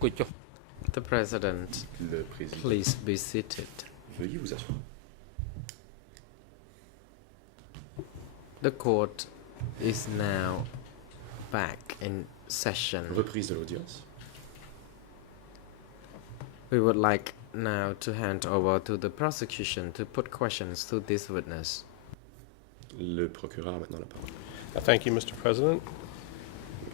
The President, Le président, please be seated. veuillez vous asseoir. The court is now back in session. Reprise de l'audience. We would like now to hand over to the prosecution to put questions to this witness. Le procureur a maintenant la parole. Thank you, Mr. President.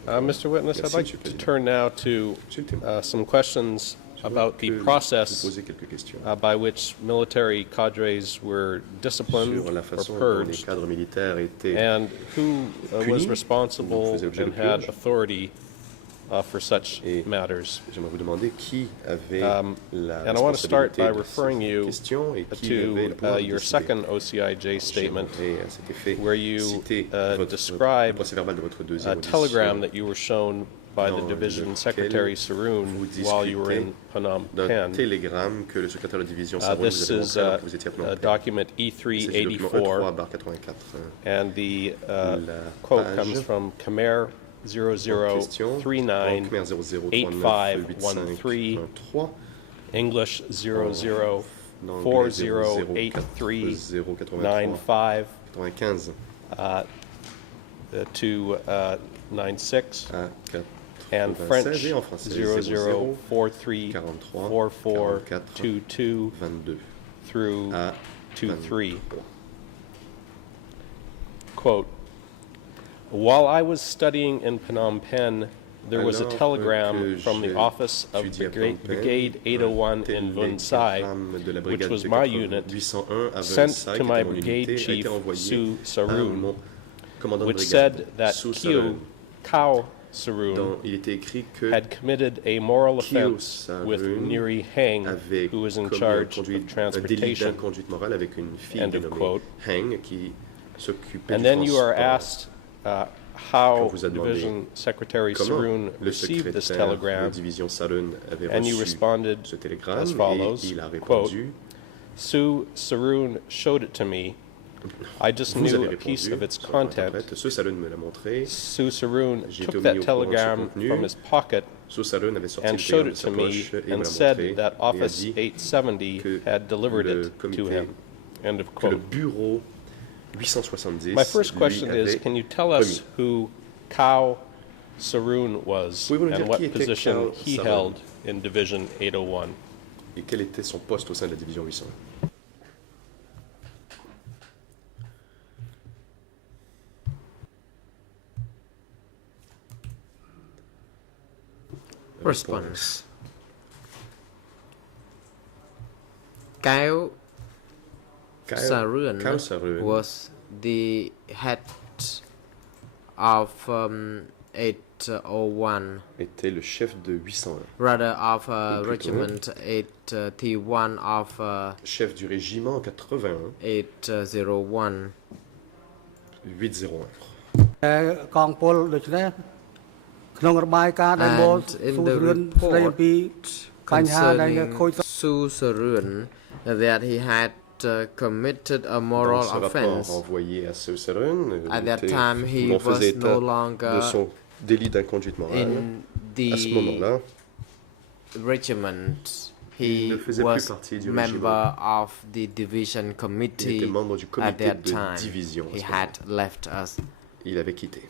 Mr. Witness, Merci, I'd like Monsieur le to Président. turn now to Monsieur le témoin, some questions about the que vous process poser quelques questions by which military cadres were disciplined sur la or façon dont les purged, cadres militaires étaient and who was punis, responsible faisait objet de and had purge. authority for such Et matters. J'aimerais vous demander qui avait la And I want to start responsabilité by de referring ces you questions et qui avait le to pouvoir de your décider. second OCIJ statement, J'aimerais, à cet effet, where you citer le describe procès-verbal de votre a deuxième telegram audition that you were shown by the dans division lequel secretary vous Saroun while you were in discutez Phnom d'un Penh. télégramme que le secrétaire de division Saroun This vous avait is montré alors que vous étiez à Phnom Penh. document C'est le document E384, E3/84. and the La quote page comes from Khmer question, 0039, Khmer 0039 8513, 8513, English en anglais 004083 95 95 to 96, à and 96 French et en français 0043 43 44 44 22 22 through à 23. 23. Quote, while I was studying in Phnom Penh, there was a Alors telegram que from the j'ai office of étudié à Phnom Penh, Brigade 801 in Vun Sai, télégramme de la which brigade was de my unit, 801 à sent Versailles, to qui my était mon brigade unité, a chief, été envoyé Su à Saroun, mon commandant de which brigade, said that Su Khieu Saroun, Khao dont Saroun il était écrit que had committed a moral Khieu offense with Saroun Neri Heng, avait who was in commis charge un of délit transportation. d'inconduite morale avec une fille End of dénommée quote. Heng qui s'occupait And du then you are transport. asked how vous a demandé Division Secretary Comment Saroun le received this secrétaire de telegram, division Saroun avait and you reçu responded ce télégramme as follows, et il a quote, répondu, Su Saroun showed it to me. I just vous knew avez a piece of répondu, its son content. interprète, ce Saroun me l'a montré, Su Saroun J'ai took été that mis au courant de ce telegram contenu. from his pocket ce Saroun avait sorti and le showed télégramme it de sa to me poche et me l'a and montré said that et a Office dit 870 que had delivered le it to comité- him. End of que le quote. bureau 870 My first lui question is, avait can you tell us remis. who Khao Saroun was Pouvez-vous nous and dire what qui était position Khao he Saroun? held in Division 801? Et quel était son poste au sein de la division 800? Response. Khao Saroun Khao Saroun was the head of 801, était le chef de 801, rather of plutôt, Regiment 8T1 of chef du régiment 81 801. 801. កងពលដូច្នេះក្នុងរបាយការណ៍ដែលមក And in ស៊ូ the រឿនស្ដីអំពី report បញ្ហាដែលខូច concerning Su Saroun that he had committed a moral Dans ce rapport offense. envoyé à Su Saroun, At that time, he on faisait was état no longer de son délit d'inconduite morale. in À ce the moment-là, regiment. Il He ne faisait was plus partie du member of the division il committee était membre du at comité that de time. division. à He ce had moment-là. left us. Il avait quitté.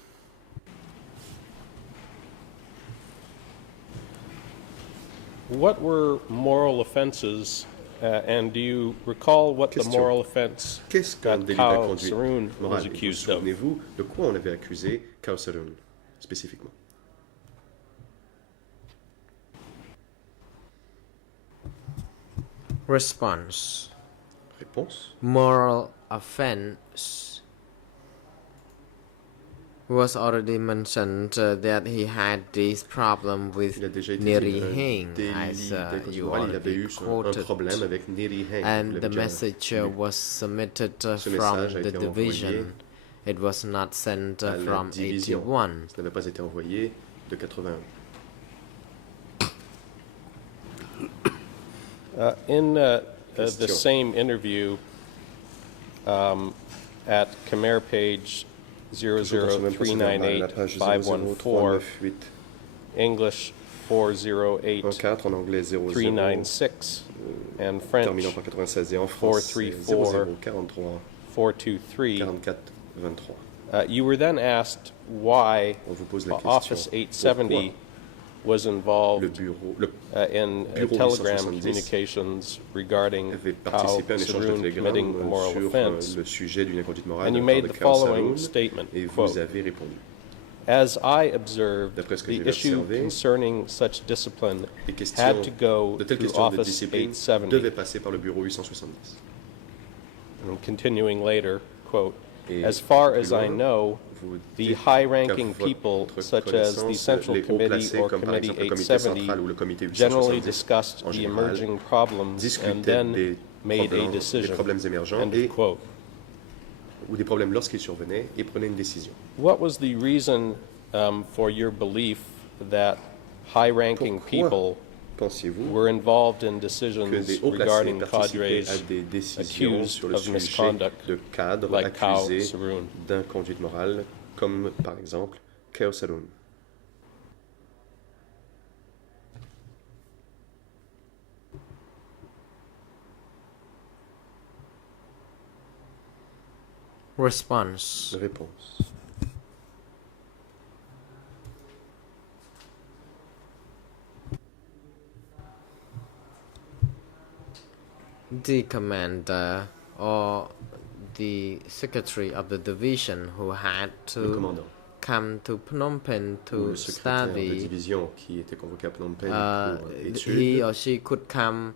What were moral offenses, and do you recall what the Question. moral offense Qu'est-ce qu'un that délit Khao d'inconduite Saroun was morale? accused of? Souvenez-vous de quoi on avait accusé Khao Saroun spécifiquement? Response. Réponse. Moral offense was already mentioned that he had this problem with Il a déjà été Neri dit, un Heng, délit as d'inconduite you morale. Il avait already eu un quoted. problème avec Neri Heng. And Vous the l'avez déjà message lu. was submitted Ce from message a the été division. envoyé It was not sent à la from division. 81. Ça n'avait pas été envoyé de 81. In the Question. same interview at Khmer page Toujours dans ce même procès-verbal, la page 00398514, 00398, English 408 14 en anglais 00 396, and French terminant par 96 et en français 434 00 43 423. 44 23. You were then asked why On vous pose la Office question 870 was le involved bureau in Bureau telegram 870 communications regarding avait Kao participé à un échange de Saroon committing a télégrammes moral sur offense. le sujet d'une inconduite morale And de you la part made de the Kao following Saroon, statement, et vous quote, avez répondu. As I observed, D'après ce que the j'ai issue observé, concerning such discipline Les questions had to go de telles through questions de Office discipline 870. devaient passer par le bureau 870. And continuing later, quote, Et as far plus as I loin, know, vous the dites high-ranking qu'à people, votre such as the connaissance, Central les hauts Committee placés, or comme par Committee exemple le comité 870, central ou le comité generally 870, discussed en the général, emerging problems and discutaient then des made a problèmes, des decision. problèmes émergents End et, of quote. ou des problèmes lorsqu'ils survenaient et prenaient une décision. What was the reason for your belief that high-ranking Pourquoi people pensiez-vous were involved in que decisions des hauts placés regarding participaient à cadres des décisions accused sur le of sujet misconduct de cadres like Kao accusés Saroon? d'inconduite morale, comme par exemple Kao Saroon? Response. Réponse. The commander or the secretary of the division who had Le to commandant come to Phnom Penh ou to le secrétaire de study, division qui était convoqué à Phnom Penh pour he études, or she could come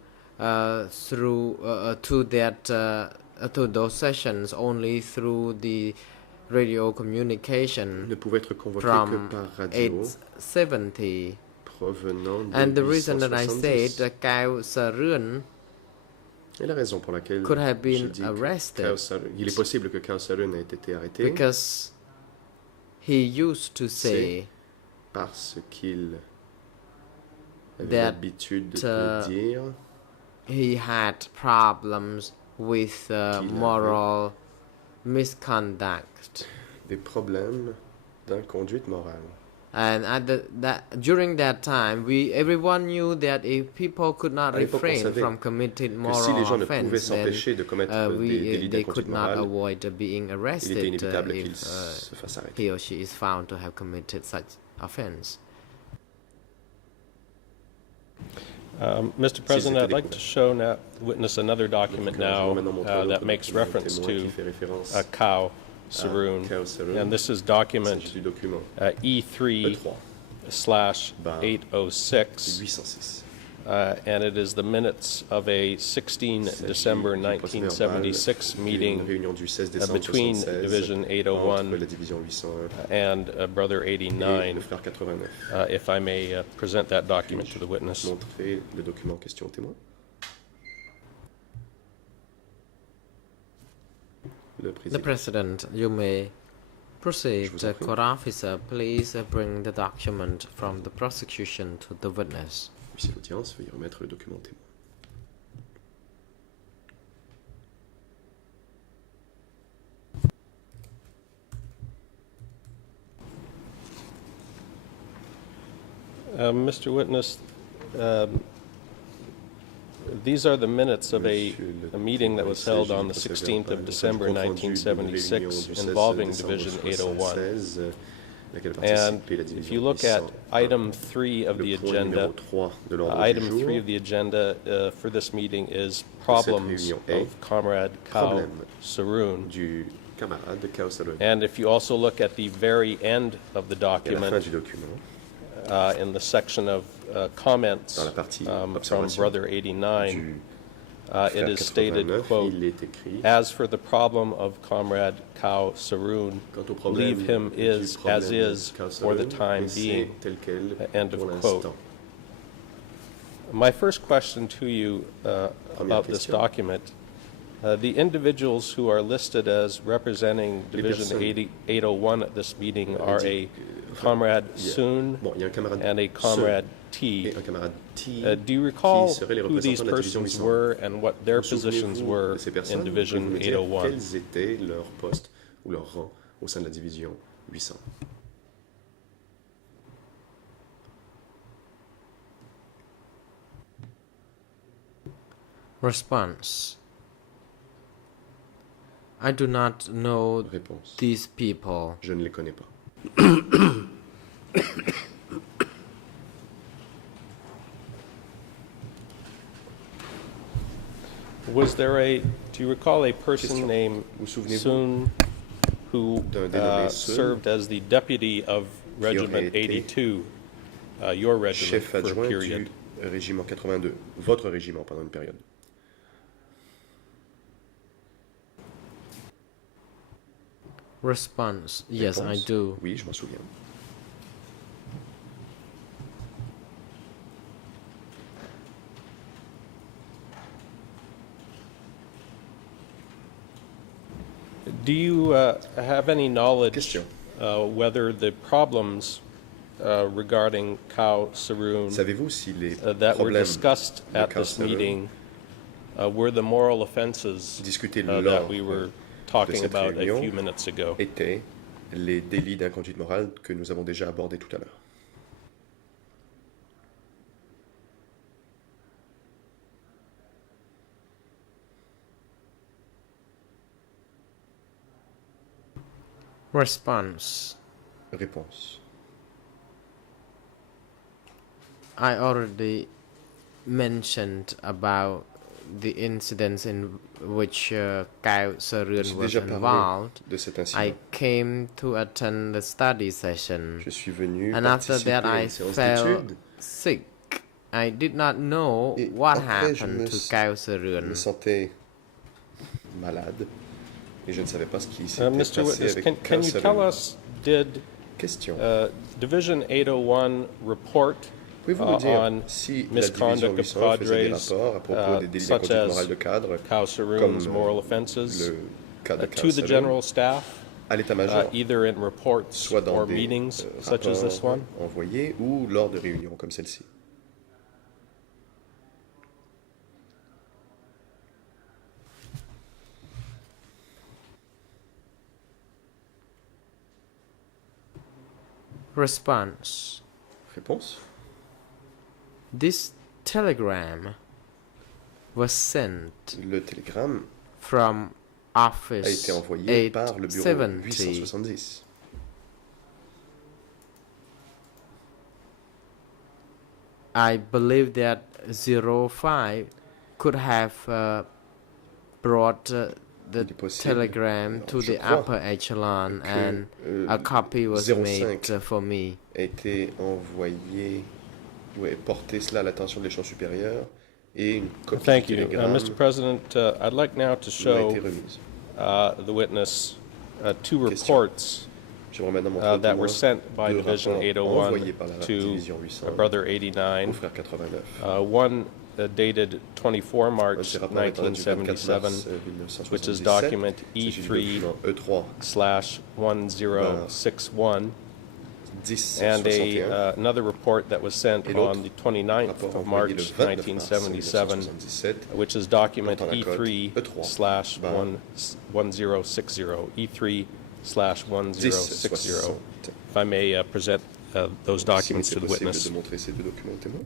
through to those sessions only through the radio communication ne pouvait être convoqué que from par radio 870. provenant de And the reason that I 870. said that Kao Saroon Et la raison pour laquelle could have j'ai been dit que arrested Kao Saroon- il est possible que Kao Saroon ait été arrêté because he used to say parce qu'il avait that, l'habitude de uh, dire he had problems with Qu'il avait moral misconduct. des problèmes d'inconduite morale. And during that time, everyone knew that if people could not À l'époque, on refrain savait from committing que si les moral gens ne pouvaient offense, then s'empêcher de commettre des délits they d'inconduite could not morale, avoid being il était arrested inévitable qu'ils if se fassent arrêter. he or she is found to have committed such offense. Mr. President, I'd like to witness another document now that makes reference to Kao Saroon, Kao Saroon. and this is Il document s'agit du document E3/806, E3/806. and it is the minutes of a 16 December Il s'agit du procès-verbal 1976 d'une meeting réunion du 16 décembre between 76 Division entre 801 la division 801 and Brother et 89. le frère 89. If I may present that document to the witness. Montrer le document en question au témoin. Le The président. President, you may proceed. Je vous en prie. Court officer, please bring the document from the prosecution to the witness. Huissier d'audience, veuillez remettre le document au témoin. Mr. Witness, these are the minutes of a meeting that was held on the 16th of December 1976 involving Division 801. And if you look at item 3 of the agenda, item 3 of the agenda for this meeting is problems of Comrade Kao Saroon. Du camarade de Kao Saroon. And if you also look at the very end of the Et à la fin document, du document, in the section of comments dans la partie from observation Brother 89, du it frère is stated, 89, quote, il est écrit as for the problem of Comrade Kao Saroon, quant au problème leave him du as problème is Kao for the Saroon, time laissez being. tel quel End of pour quote. l'instant. My first question to you about this question. document, the individuals who are listed as representing Les Division personnes- 801 at this meeting are a Comrade Soon Bon, il y a un camarade and a Comrade Soon T. et un camarade T. Do you recall qui seraient les who these représentants de la division persons 801. were and what their Vous positions souvenez-vous were de ces in personnes? Division Pouvez-vous me dire 801? quels étaient leurs postes ou leurs rangs au sein de la division 800? Response. I do not know Réponse. these people. Je ne les connais pas. Was there do you recall a person Question. named Vous souvenez-vous Sun who d'un dénommé Sun served as the deputy of Regiment aurait été 82, your regiment, chef for a adjoint period? du régiment 82, votre régiment pendant une période? Response. Yes, I Réponse. do. Oui, je m'en souviens. Do you have any knowledge Question. whether the problems regarding Khao Saroon Savez-vous si les that were problèmes discussed de at Khao this Saroon meeting were the moral offenses discutés that lors we were de talking cette about a réunion few minutes ago? étaient les délits d'inconduite morale que nous avons déjà abordés tout à l'heure? Response. Réponse. I already mentioned about the incidents in which Kao Sarun J'ai was déjà parlé involved. de cet I incident. came to attend the study session, Je suis venu and after participer that à I une séance fell d'études. sick. I did not know Et what après, je happened me to s- Kao Je Sarun. me sentais malade et je ne savais pas ce qui s'était Mr. passé Witness, avec can you Khao tell Saroon. us, did Question. Division 801 report Pouvez-vous nous dire on si la division misconduct of 800 faisait des cadres rapports à propos des délits such d'inconduite as morale de cadre, Khao Saroon's comme moral offenses le cas de Khao to the Saroon, general staff, à l'état-major, either in reports soit dans or des meetings such as this rapports one? envoyés ou lors de réunions comme celle-ci? Response. Réponse. This telegram was sent Le télégramme from a office été envoyé par le bureau 870. 870. I believe that 05 could have brought the Il est possible, telegram to je the crois, upper echelon que, and a copy was 05 made for me. A été envoyé, porté cela à l'attention de l'échelon supérieur et une copie Thank du you. télégramme Mr. President, I'd like now to m'a show été remise. the witness two Question. reports J'aimerais maintenant montrer au that were témoin sent by deux Division rapports 801 envoyés par la to division 800 Brother au 89. frère 89. One dated 24 Un de March ces rapports est du 24 1977 mars which is 1977. document Il s'agit du E3 document E3 /1061 and 1061 another report that was sent et l'autre on the 29th rapport of envoyé le March 29 mars 1977 1977 which is document portant la cote E3 E3 /1060 E3 /1060. 1060. If I may present those documents Si to c'est the possible witness. de montrer ces deux documents au témoin.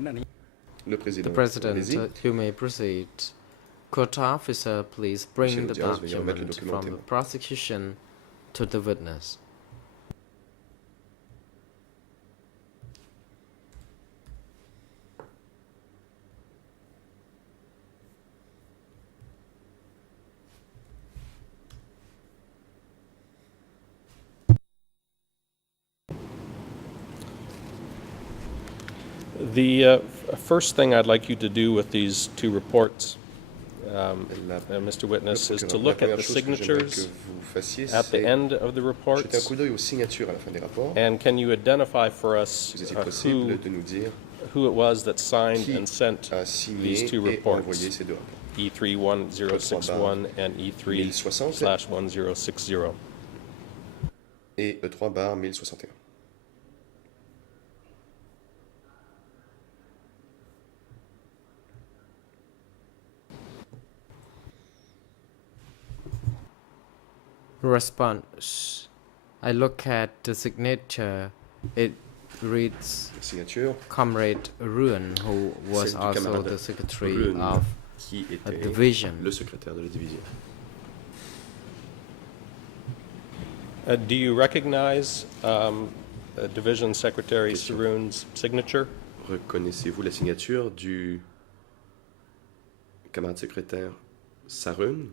Le The président. President, Allez-y. you may proceed. Court officer, please bring Monsieur the l'audience, veuillez remettre le document document au from the témoin. prosecution to the witness. The first thing I'd like you to do with these two reports, La- Mr. Witness, le is to procureur, look la at première the chose que j'aimerais que signatures vous fassiez, at the c'est end of the jeter un reports. coup d'œil aux signatures à la fin des rapports. And can you identify for us Si c'est possible who de nous dire it was that signed qui and sent a signé these two et envoyé reports, ces deux rapports. E3 1061 and E3 1060 /1060? et E3 bar 1061. Response. I look at the signature. It reads signature, Comrade Ruan, who was celle du also camarade the secretary Ruan, of qui a était division. le secrétaire de la division. Do you recognize Division Secretary Question. Saroon's signature? Reconnaissez-vous la signature du camarade secrétaire Saroon?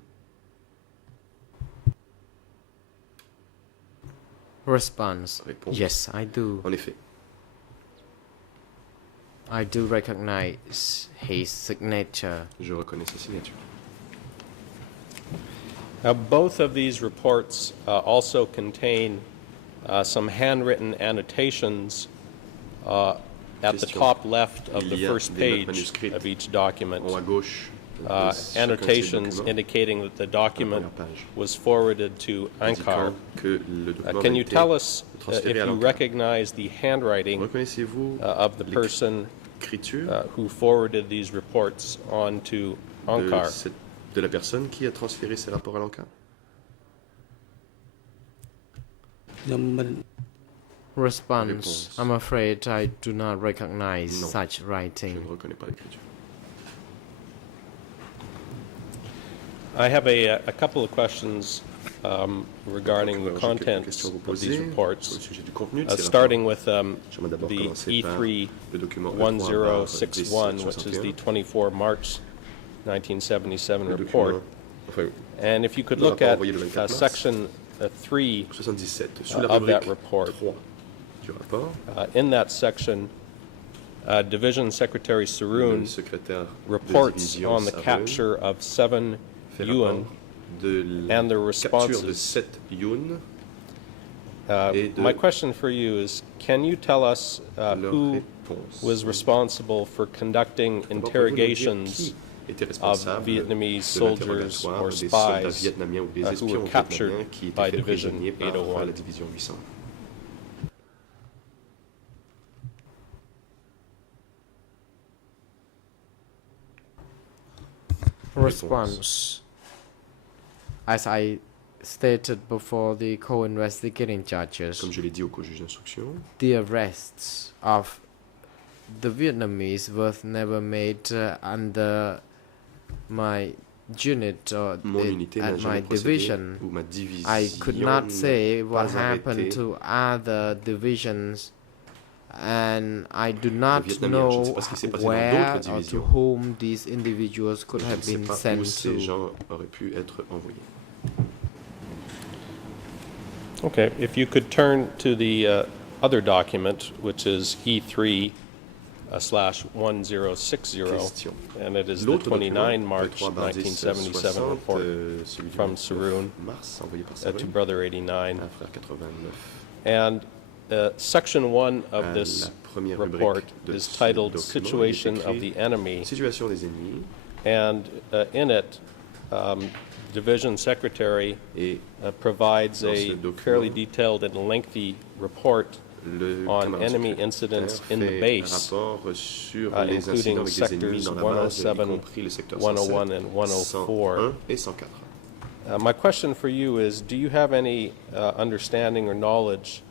Response. Réponse. Yes, I do. En effet, I do recognize his signature. je reconnais sa signature. Now, both of these reports also contain some handwritten annotations at the Question. top left of the Il y a first des notes page manuscrites of each document, En haut à gauche, de chacun de ces annotations documents, indicating that the document première page, was forwarded to Ankara. indiquant que le document Can a you été tell us transféré if à you l'Ankara. recognize the handwriting Reconnaissez-vous of the person l'écriture who forwarded these reports on to Ankara? de la personne qui a transféré ses rapports à l'Ankara? ខ្ញុំមិន Response. Réponse. I'm afraid I do not recognize Non. such Je writing. ne reconnais pas l'écriture. I have a couple of questions regarding the Alors, j'ai quelques contents questions à vous of poser these sur le reports, sujet du contenu de ces starting rapports. with J'aimerais d'abord the commencer par E3 le document 1061, which is the 1761, 24 March 1977 le report. document, enfin, And if you could le look rapport at envoyé le 24 mars. section 3 77, sous la of that rubrique report. 3 du rapport, In that section, Division Secretary le Saroon secrétaire de reports division on the Saroon capture of 7 fait yuan. rapport de and the la capture de responses. 7 yuan et de My question for you is, can you tell us leur who réponse. was responsible for conducting D'abord, pouvez-vous nous dire interrogations qui était of responsable Vietnamese de soldiers l'interrogatoire or des soldats spies vietnamiens ou des who espions were captured vietnamiens qui by étaient faits Division prisonniers par 801? la division 800? Response. As I stated before the co-investigating judges, Comme je l'ai dit au co-juge d'instruction, the arrests of the Vietnamese were never made under my unit or mon unité n'a at my jamais procédé division. ou ma division I could not say n'a what pas happened arrêté to other divisions, and I do not Vietnamiens. Je ne sais know pas ce qui s'est passé dans where d'autres or to divisions. whom these individuals could Je ne have sais been pas où sent ces to. gens auraient pu être envoyés. Okay, if you could turn to the other document, which is E3 /1060, Question. and it is the L'autre 29 document, March 1977 report celui du from 29 Saroon mars, envoyé par to Saroon Brother 89. à Frère 89. And Section 1 À of this la première report rubrique de is ce titled document, Situation il est of écrit the Enemy, Situation des ennemis, and in it, Division Secretary et provides Dans a ce document, fairly detailed and lengthy report le on camarade enemy secrétaire incidents in the fait base, rapport sur les including incidents avec des ennemis sectors dans la base, y 107, compris le secteur 101 107, and 104. 101 et 104. My question for you is, do you have any understanding or knowledge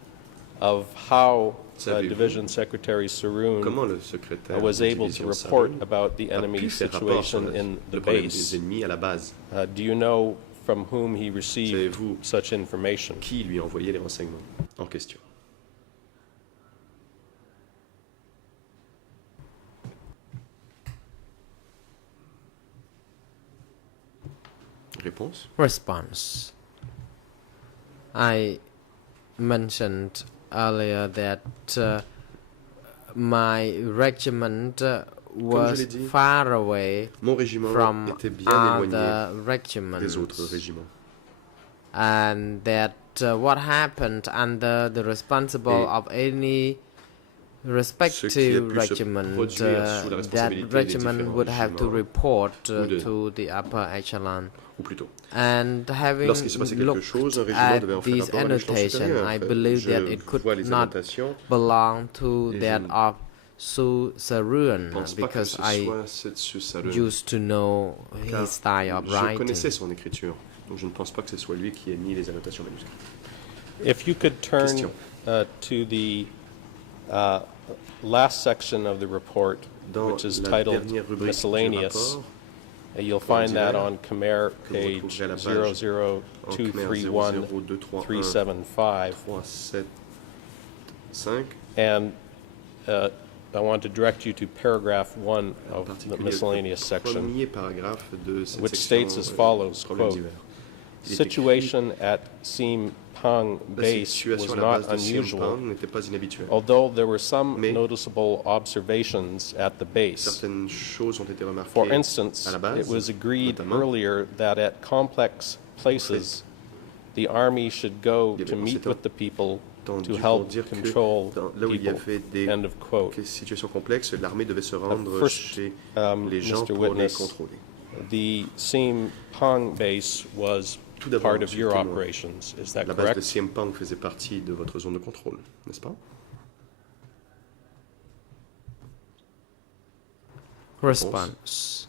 of how Savez-vous Division Secretary Saroon Comment le secrétaire was de able to division report Saroon about the a enemy pu faire rapport sur situation in the le problème base? des ennemis à la base? Do you know from whom he received Savez-vous such information? Qui lui a envoyé les renseignements en question? Réponse. Response. I mentioned earlier that my regiment was l'ai dit, far away Mon régiment from était bien éloigné other des regiments, autres régiments. and that what happened under the responsible Et of any ce qui a respective pu se regiment, produire sous la that responsabilité des regiment différents would have to régiments, report ou de- to the upper echelon. Ou plutôt, And having lorsqu'il se passait quelque looked chose, un régiment at devait en faire these rapport à l'échelon annotations, supérieur. I believe that Je it could vois les not annotations, belong to Et that je ne of Su je Saroon, ne pense pas que because ce I soit cette Saroon, used to know car his style of je connaissais writing. son écriture, donc je ne pense pas que ce soit lui qui ait mis les annotations manuscrites. If you could turn Question. to the last section of the report, Dans which is la titled dernière rubrique du Miscellaneous, rapport, you'll find that divers, on Khmer que vous page retrouverez à la page 00231-375. 375, And I want to direct you to paragraph 1 en of the particulier miscellaneous le section, premier paragraphe de cette which section, states as follows, problèmes quote, divers. Il est situation at Sim Pang écrit, la base situation was à la not base de Siem unusual, Pang n'était pas inhabituelle. although there were some Mais noticeable observations at the base. certaines choses ont été remarquées For instance, à la base, it was agreed notamment, earlier that at complex places, the Army should go to meet with the people tendu to pour help dire que control là où il y people. avait des End of quote. situations complexes, l'armée devait se rendre First, chez les gens Mr. pour les Witness, contrôler. the Sim Pang base was Tout d'abord, part of monsieur your le témoin, operations. Is that la base de correct? Siem Pang faisait partie de votre zone de contrôle, n'est-ce pas? Response.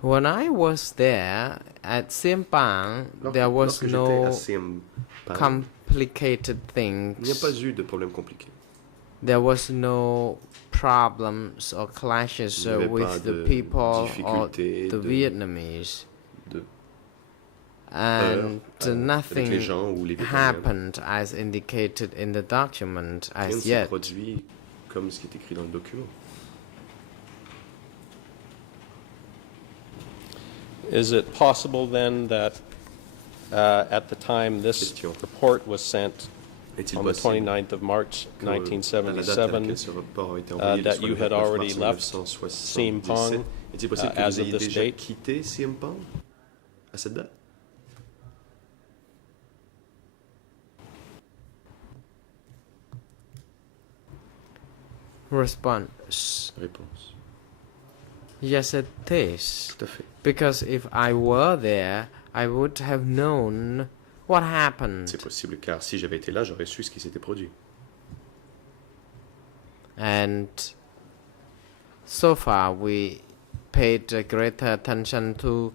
When I was there at Siem Pang, there was Lorsque j'étais à no Siem Pang, complicated il n'y a pas things. eu de problème compliqué. There was no problems or clashes Il n'y avait pas with the de people or difficultés, the de- Vietnamese. de And avec les nothing gens ou les Vietnamiens. happened as indicated in the document Rien ne as s'est yet. produit comme ce qui est écrit dans le document. Is it possible then that at the time this Question. report was sent Est-il on the possible 29th of March que, à la date à 1977, laquelle ce rapport a été envoyé, le that soit you le had 29 already mars left 1977, Siem Pang, est-il possible que as vous of ayez this déjà date? quitté Siem Pang à cette date? Response. Réponse. Yes, it is. Tout à fait. Because if I were there, I would have known what happened. C'est possible car si j'avais été là, j'aurais su ce qui s'était produit. And so far, we paid greater attention to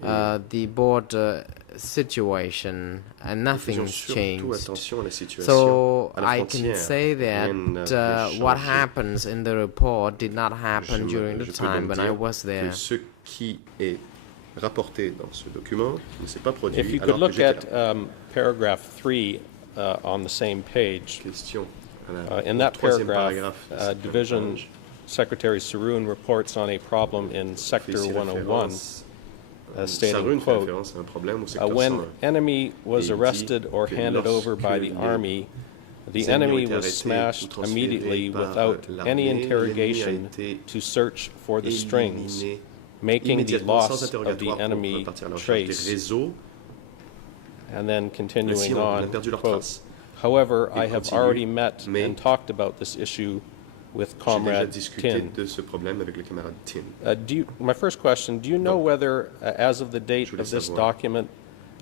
the border situation, and Nous faisions nothing's surtout changed. attention à la situation So à la I can frontière. say Rien that n'avait what changé. happens in the report did not happen during the je peux time donc when I dire was there. que ce qui est rapporté dans ce document ne s'est pas produit if you alors could que look j'étais at là. paragraph 3 on the same page, Question. À la- in au that troisième paragraph, paragraphe de cette Division page, Secretary Saroun reports on a problem in fait Sector ici 101, référence, stating, Saroun fait quote, référence à un problème au secteur when 101. enemy was Et il dit arrested or que handed over by the lorsque Army, the les ennemis ont enemy été was arrêtés ou smashed transférés immediately par without l'armée, any l'ennemi a interrogation été to search for the strings, éliminé making the immédiatement sans loss of the interrogatoire pour enemy repartir à la recherche des trace. réseaux. And then Ainsi, continuing on a on, perdu leur quote, trace. however, Il I have continue, already met mais and talked about this issue with J'ai déjà Comrade discuté Tin. de ce problème avec le camarade Tin. My first question, do you know Donc, whether, as of the date je voulais of this savoir, document,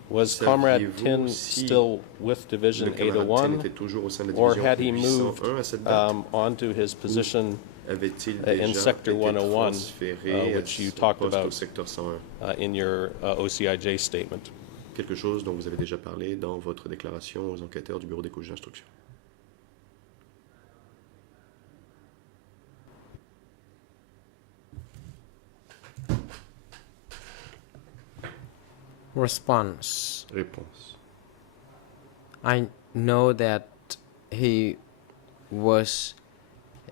was Comrade saviez-vous Tin si still with Division Le camarade Tin 801, était toujours au sein de la or division had he 801 à cette date. moved onto his position Avait-il in déjà Sector été 101, transféré which you au talked poste au about secteur 101? in your OCIJ statement? Quelque chose dont vous avez déjà parlé dans votre déclaration aux enquêteurs du bureau des couches d'instruction. Response. Réponse. I know that he was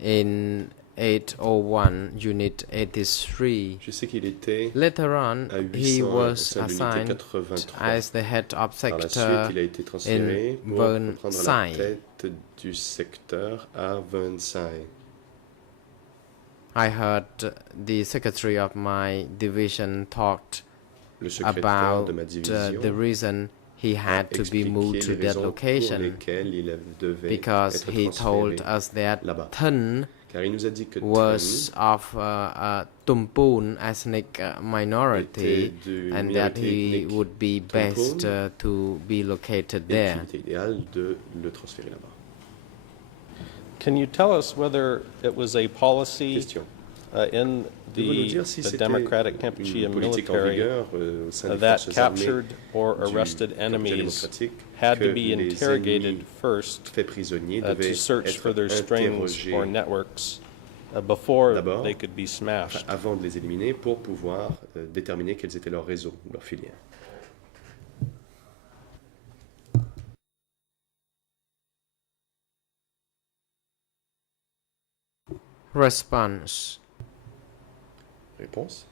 in 801, Unit 83. Je sais qu'il était Later on, à 800 he au was sein de l'unité assigned 83. as the head of Par la suite, sector il a été transféré in pour prendre la Burnside. tête du secteur à Burnside. I heard the secretary of my division talked Le secrétaire about de ma division the reason he had to be expliqué moved to les that raisons pour location lesquelles il devait because être he told transféré us that là-bas. Thun Car il nous a dit que was of Tumpun ethnic était minority de and that minorité he ethnique would be best Tumpun to be located et there. qu'il était idéal de le transférer là-bas. Can you tell us whether it was a policy Question. In Pouvez-vous nous dire si the c'était Democratic Kampuchea une politique en military, vigueur au sein des that forces armées captured or du arrested Kampuchea enemies démocratique had que to be les interrogated ennemis first faits prisonniers to devaient search for être their strings interrogés or networks before d'abord, they could be smashed. avant de les éliminer pour pouvoir déterminer quels étaient leurs réseaux ou leurs filières. Response. Réponse.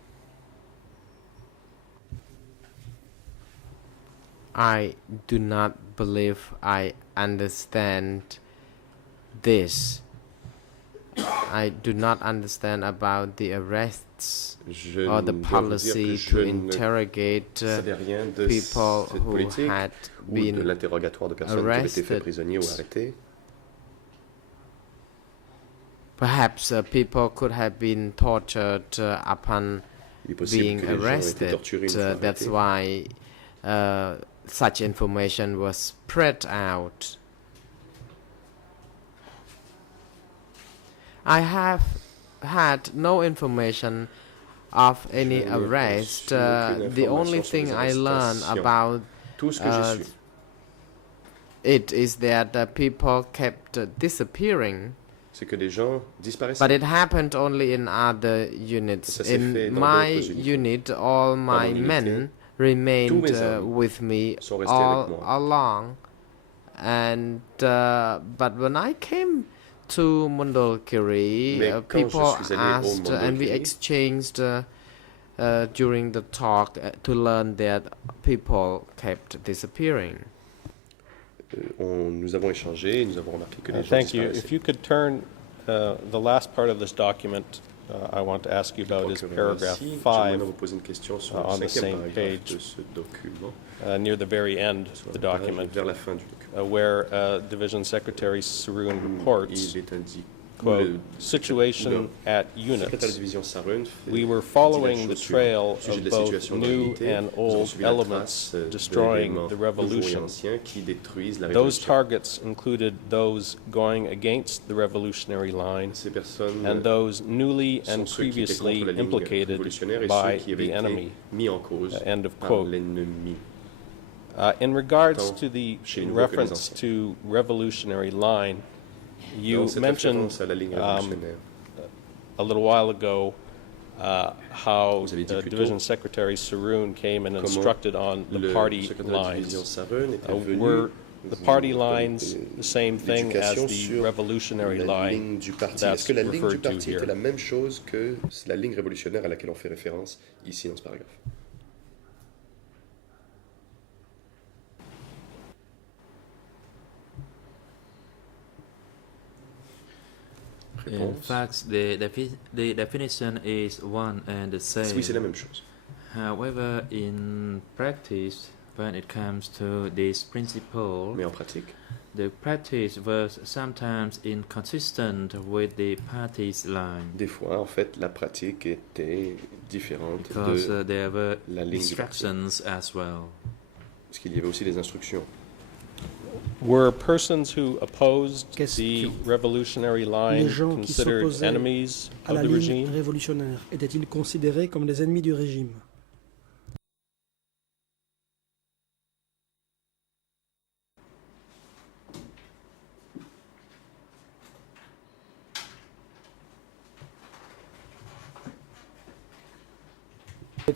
I do not believe I understand this. I do not understand about the arrests Je or the dois vous dire que policy je to ne interrogate savais rien de people cette who politique had ou de been l'interrogatoire de personnes qui avaient été faits arrested. prisonniers ou arrêtés. Perhaps people could have been tortured upon Il est possible being que les gens aient été arrested. torturés une fois That's arrêtés. why such information was spread out. I have had no information of any Je n'ai arrest. reçu aucune The only information sur thing les I learned arrestations. about Tout ce que j'ai su, it is that people kept disappearing. c'est que des gens disparaissaient. But it happened only in other units. Ça s'est fait In dans my d'autres unités. unit, all my mon unité, men tous remained mes hommes with me sont restés all avec moi. along. And but when I came to Mundolkiri, Mais quand je people suis allé au asked, and we Mundolkiri, exchanged during the talk to learn that people kept disappearing. Nous avons échangé et nous avons remarqué que les gens Thank you. disparaissaient. If you could turn the last part of this document I want to ask you about is paragraph Merci. 5 J'aimerais vous poser une question sur on le the cinquième same paragraphe page. de ce document, near the very end sur of the la page document, vers la fin du document. where Division Secretary Saroun reports, Il est indiqué quote, le situation at secrétaire de units. division Sarun We were dit la following the chose trail suivante. Au sujet of de la both situation dans new l'unité, and nous avons old suivi la elements trace de destroying l'élément the nouveau et revolution. ancien qui détruisent la Those révolution. targets included those going against the revolutionary line Ces personnes and those newly sont and ceux qui étaient previously contre la ligne implicated révolutionnaire et by ceux qui avaient the été enemy. mis en cause End of par quote. l'ennemi. In regards Tant to the chez les nouveaux que les reference anciens. to revolutionary line, you Dans cette mentioned référence à la ligne révolutionnaire, a little while ago how Vous avez dit plus Division tôt Secretary Saroun came and comment instructed on the le party secrétaire de division lines. Sarun était venu Were the vous party donner lines the same thing as l'éducation the sur revolutionary la line ligne du parti. that's Est-ce que la ligne du referred to parti here? était la même chose que la ligne révolutionnaire à laquelle on fait référence ici dans ce paragraphe? In Réponse. fact, the definition is one and the Oui, c'est la same. même chose. However, in practice, when it comes to this principle, Mais en pratique, the practice was sometimes inconsistent with the party's line des fois, en fait, la pratique était différente because de there were la ligne du parti. instructions as well. Parce qu'il y avait aussi des instructions. Were persons who opposed the Question. revolutionary line Les gens qui considered s'opposaient enemies à of la the ligne regime? révolutionnaire étaient-ils considérés comme des ennemis du régime?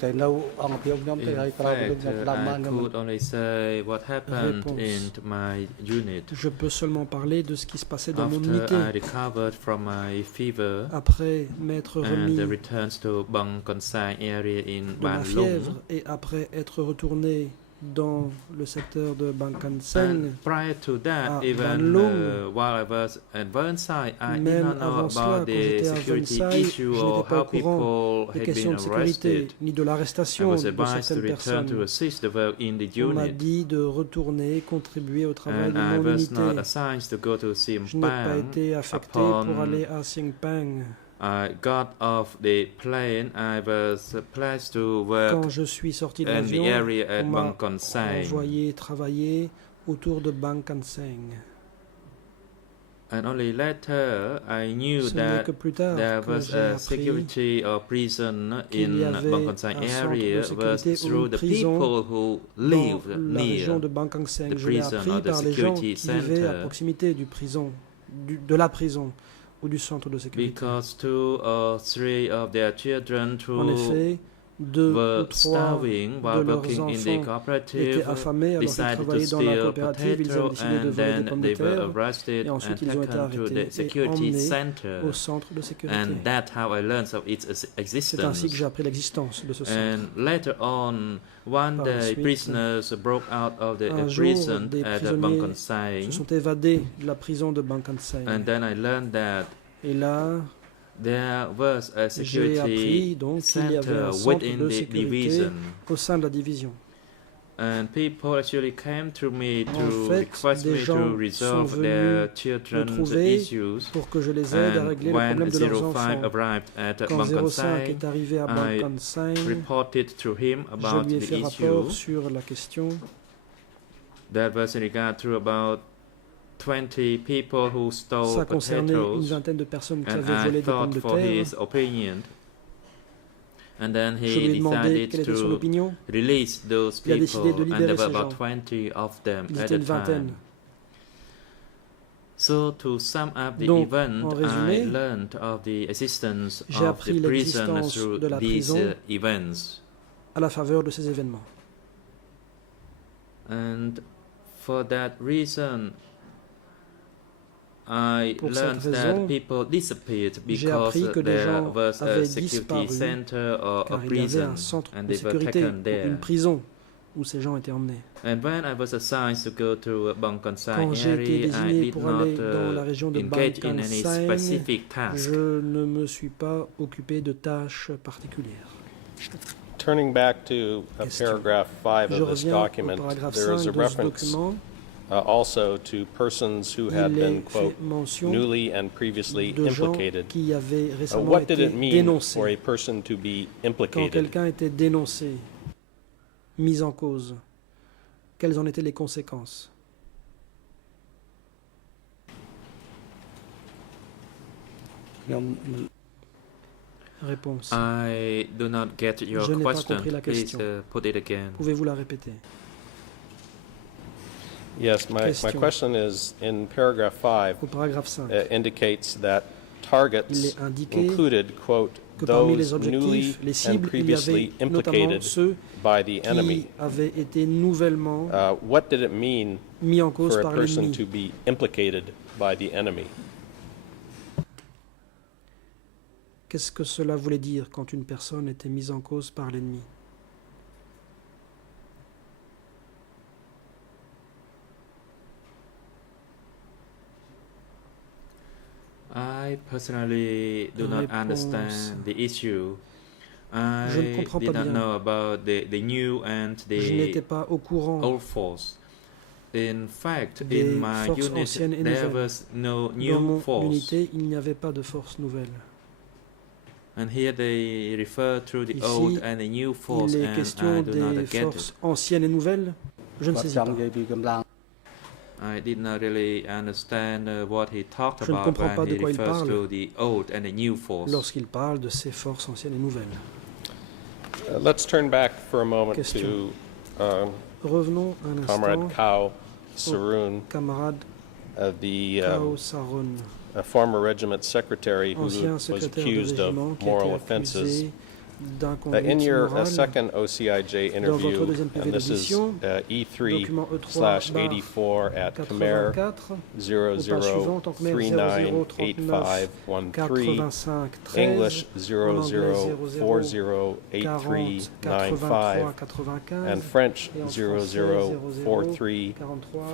តែនៅអង្គភាពខ្ញុំទេ In ហើយក្រោយពី fact, ខ្ញុំស្ដាប់បាន I ខ្ញុំ could only say what happened Réponse. in my unit. Je peux seulement parler de ce qui se passait dans mon After unité. I recovered from my fever Après m'être remis and returned to Bang Konsai area in de ma Ban fièvre Lung. et après être retourné dans le secteur de Bangkanseng, And prior to that, à even Ban Lung, while I was at Burnside, I did même not know avant cela, about quand the j'étais à security Versailles, issue je or n'étais pas how au courant people des had questions been de sécurité, arrested. ni de I l'arrestation was de advised to certaines return to personnes. assist the work in the On m'a unit, dit de retourner contribuer au travail and de I mon was not unité. assigned to go to Je n'ai pas Simpang. été affecté upon pour aller à Xingpang. I got off the plane. I was placed to work Quand je suis sorti de in the l'avion, area at on m'a Bang Konsai. envoyé travailler autour de Bangkanseng. And only later I knew Ce n'est that que plus tard there que was j'ai a appris security or prison qu'il y in avait Bangkok-Sai un centre area de was sécurité ou through une the prison people who dans lived la région near de Bangkok Seng. the Je l'ai prison appris or the par les gens security qui vivaient à center. proximité du prison, de la prison ou du centre de sécurité. Because 2 or 3 of their children En who effet, 2 ou were 3 starving de while leurs working in the enfants étaient cooperative affamés alors qu'ils decided to travaillaient dans la steal coopérative. Ils avaient potato décidé de and voler des then pommes de they were terre arrested et and ensuite ils ont été taken to arrêtés the et security emmenés center. au centre de sécurité. And that's how I learned of its C'est ainsi que existence. j'ai appris l'existence de ce centre. And later on, one Par la day, suite, prisoners broke out of the un jour, prison des at prisonniers Bangkok se Sai. sont évadés de la prison de Bangkok Seng. And then I learned that Et là, there was a j'ai appris security donc qu'il y avait center un centre within de the sécurité division. au sein de la division. And people actually came to me En to fait, request des me gens to sont resolve venus their me children's trouver issues. pour que je les aide à And régler le when problème de leurs 05 enfants. arrived at Quand Bangkok 05 Sai, est arrivé à I Bangkok Seng, reported to him je about lui ai the fait rapport issue. sur la question. That was in regard to about 20 people who stole Ça concernait une potatoes. vingtaine de personnes qui And avaient I volé des pommes thought de for terre. his opinion. And then Je lui ai he demandé decided quelle était son to opinion. release those Il a décidé de people, and libérer there were ces about gens. 20 of them Ils at étaient the une vingtaine. time. So to sum up the Donc, event, en I résumé, learned of the existence j'ai of appris the prison l'existence through de la these prison events. à la faveur de ces événements. And for that reason, I Pour learned cette that raison, people disappeared j'ai because appris que des there gens was a avaient security disparu center or a car il y avait prison, un centre and de they were sécurité, taken ou there. une prison où ces gens étaient emmenés. And when I was assigned to go to Bangkok Sai Quand j'ai été area, I désigné did pour not aller dans la région de engage in Bangkok any Seng, specific task. je ne me suis pas occupé de tâches particulières. Turning back to Question. paragraph 5 Je of this reviens au document, paragraphe there is 5 a de ce reference document. also to persons who had Il been, est quote, fait mention newly and previously de gens implicated. qui avaient récemment What did été it mean dénoncés. for a person to be Quand implicated? quelqu'un était dénoncé, mis en cause, quelles en étaient les conséquences? Réponse. I do not get your Je n'ai pas question. compris la Please question. put it again. Pouvez-vous la répéter? Yes, my Question. question is, in paragraph 5, Au paragraphe 5, indicates that il targets est indiqué included, quote, que parmi les those newly objectifs, les and cibles, il y previously avait notamment implicated ceux by the enemy. qui avaient été nouvellement What did it mean mis en cause for a par person l'ennemi. to be implicated by the enemy? Qu'est-ce que cela voulait dire quand une personne était mise en cause par l'ennemi? I personally do not Réponse. understand the issue. Je ne I comprends did pas not bien. know about the new and Je n'étais the pas au courant old force. In fact, des in my forces unit, anciennes et there nouvelles. was no Dans new mon force. unité, il n'y avait pas de force nouvelle. And here they refer to the Ici, old and the new force, Il est and I question do not des get forces it. anciennes et nouvelles. Je ne គាត់ saisis ចង់ pas. និយាយពីកម្លាំង I did not really understand what he talked Je ne about comprends pas when de he quoi il refers parle. to the old and the new force. Lorsqu'il parle de ces forces anciennes et nouvelles. Let's turn back for a moment Question. to Revenons un Comrade instant Kao Saroon, camarade the Kao Saron, former regiment secretary who ancien was secrétaire de accused of régiment qui a moral été offenses. accusé In d'inconduite your morale. second OCIJ Dans interview, votre deuxième PV and this is d'audition, E3/84 document at Khmer 84, suivant, en Khmer 00398513, 85 13, English en anglais 00408395, 83 95, and French et en français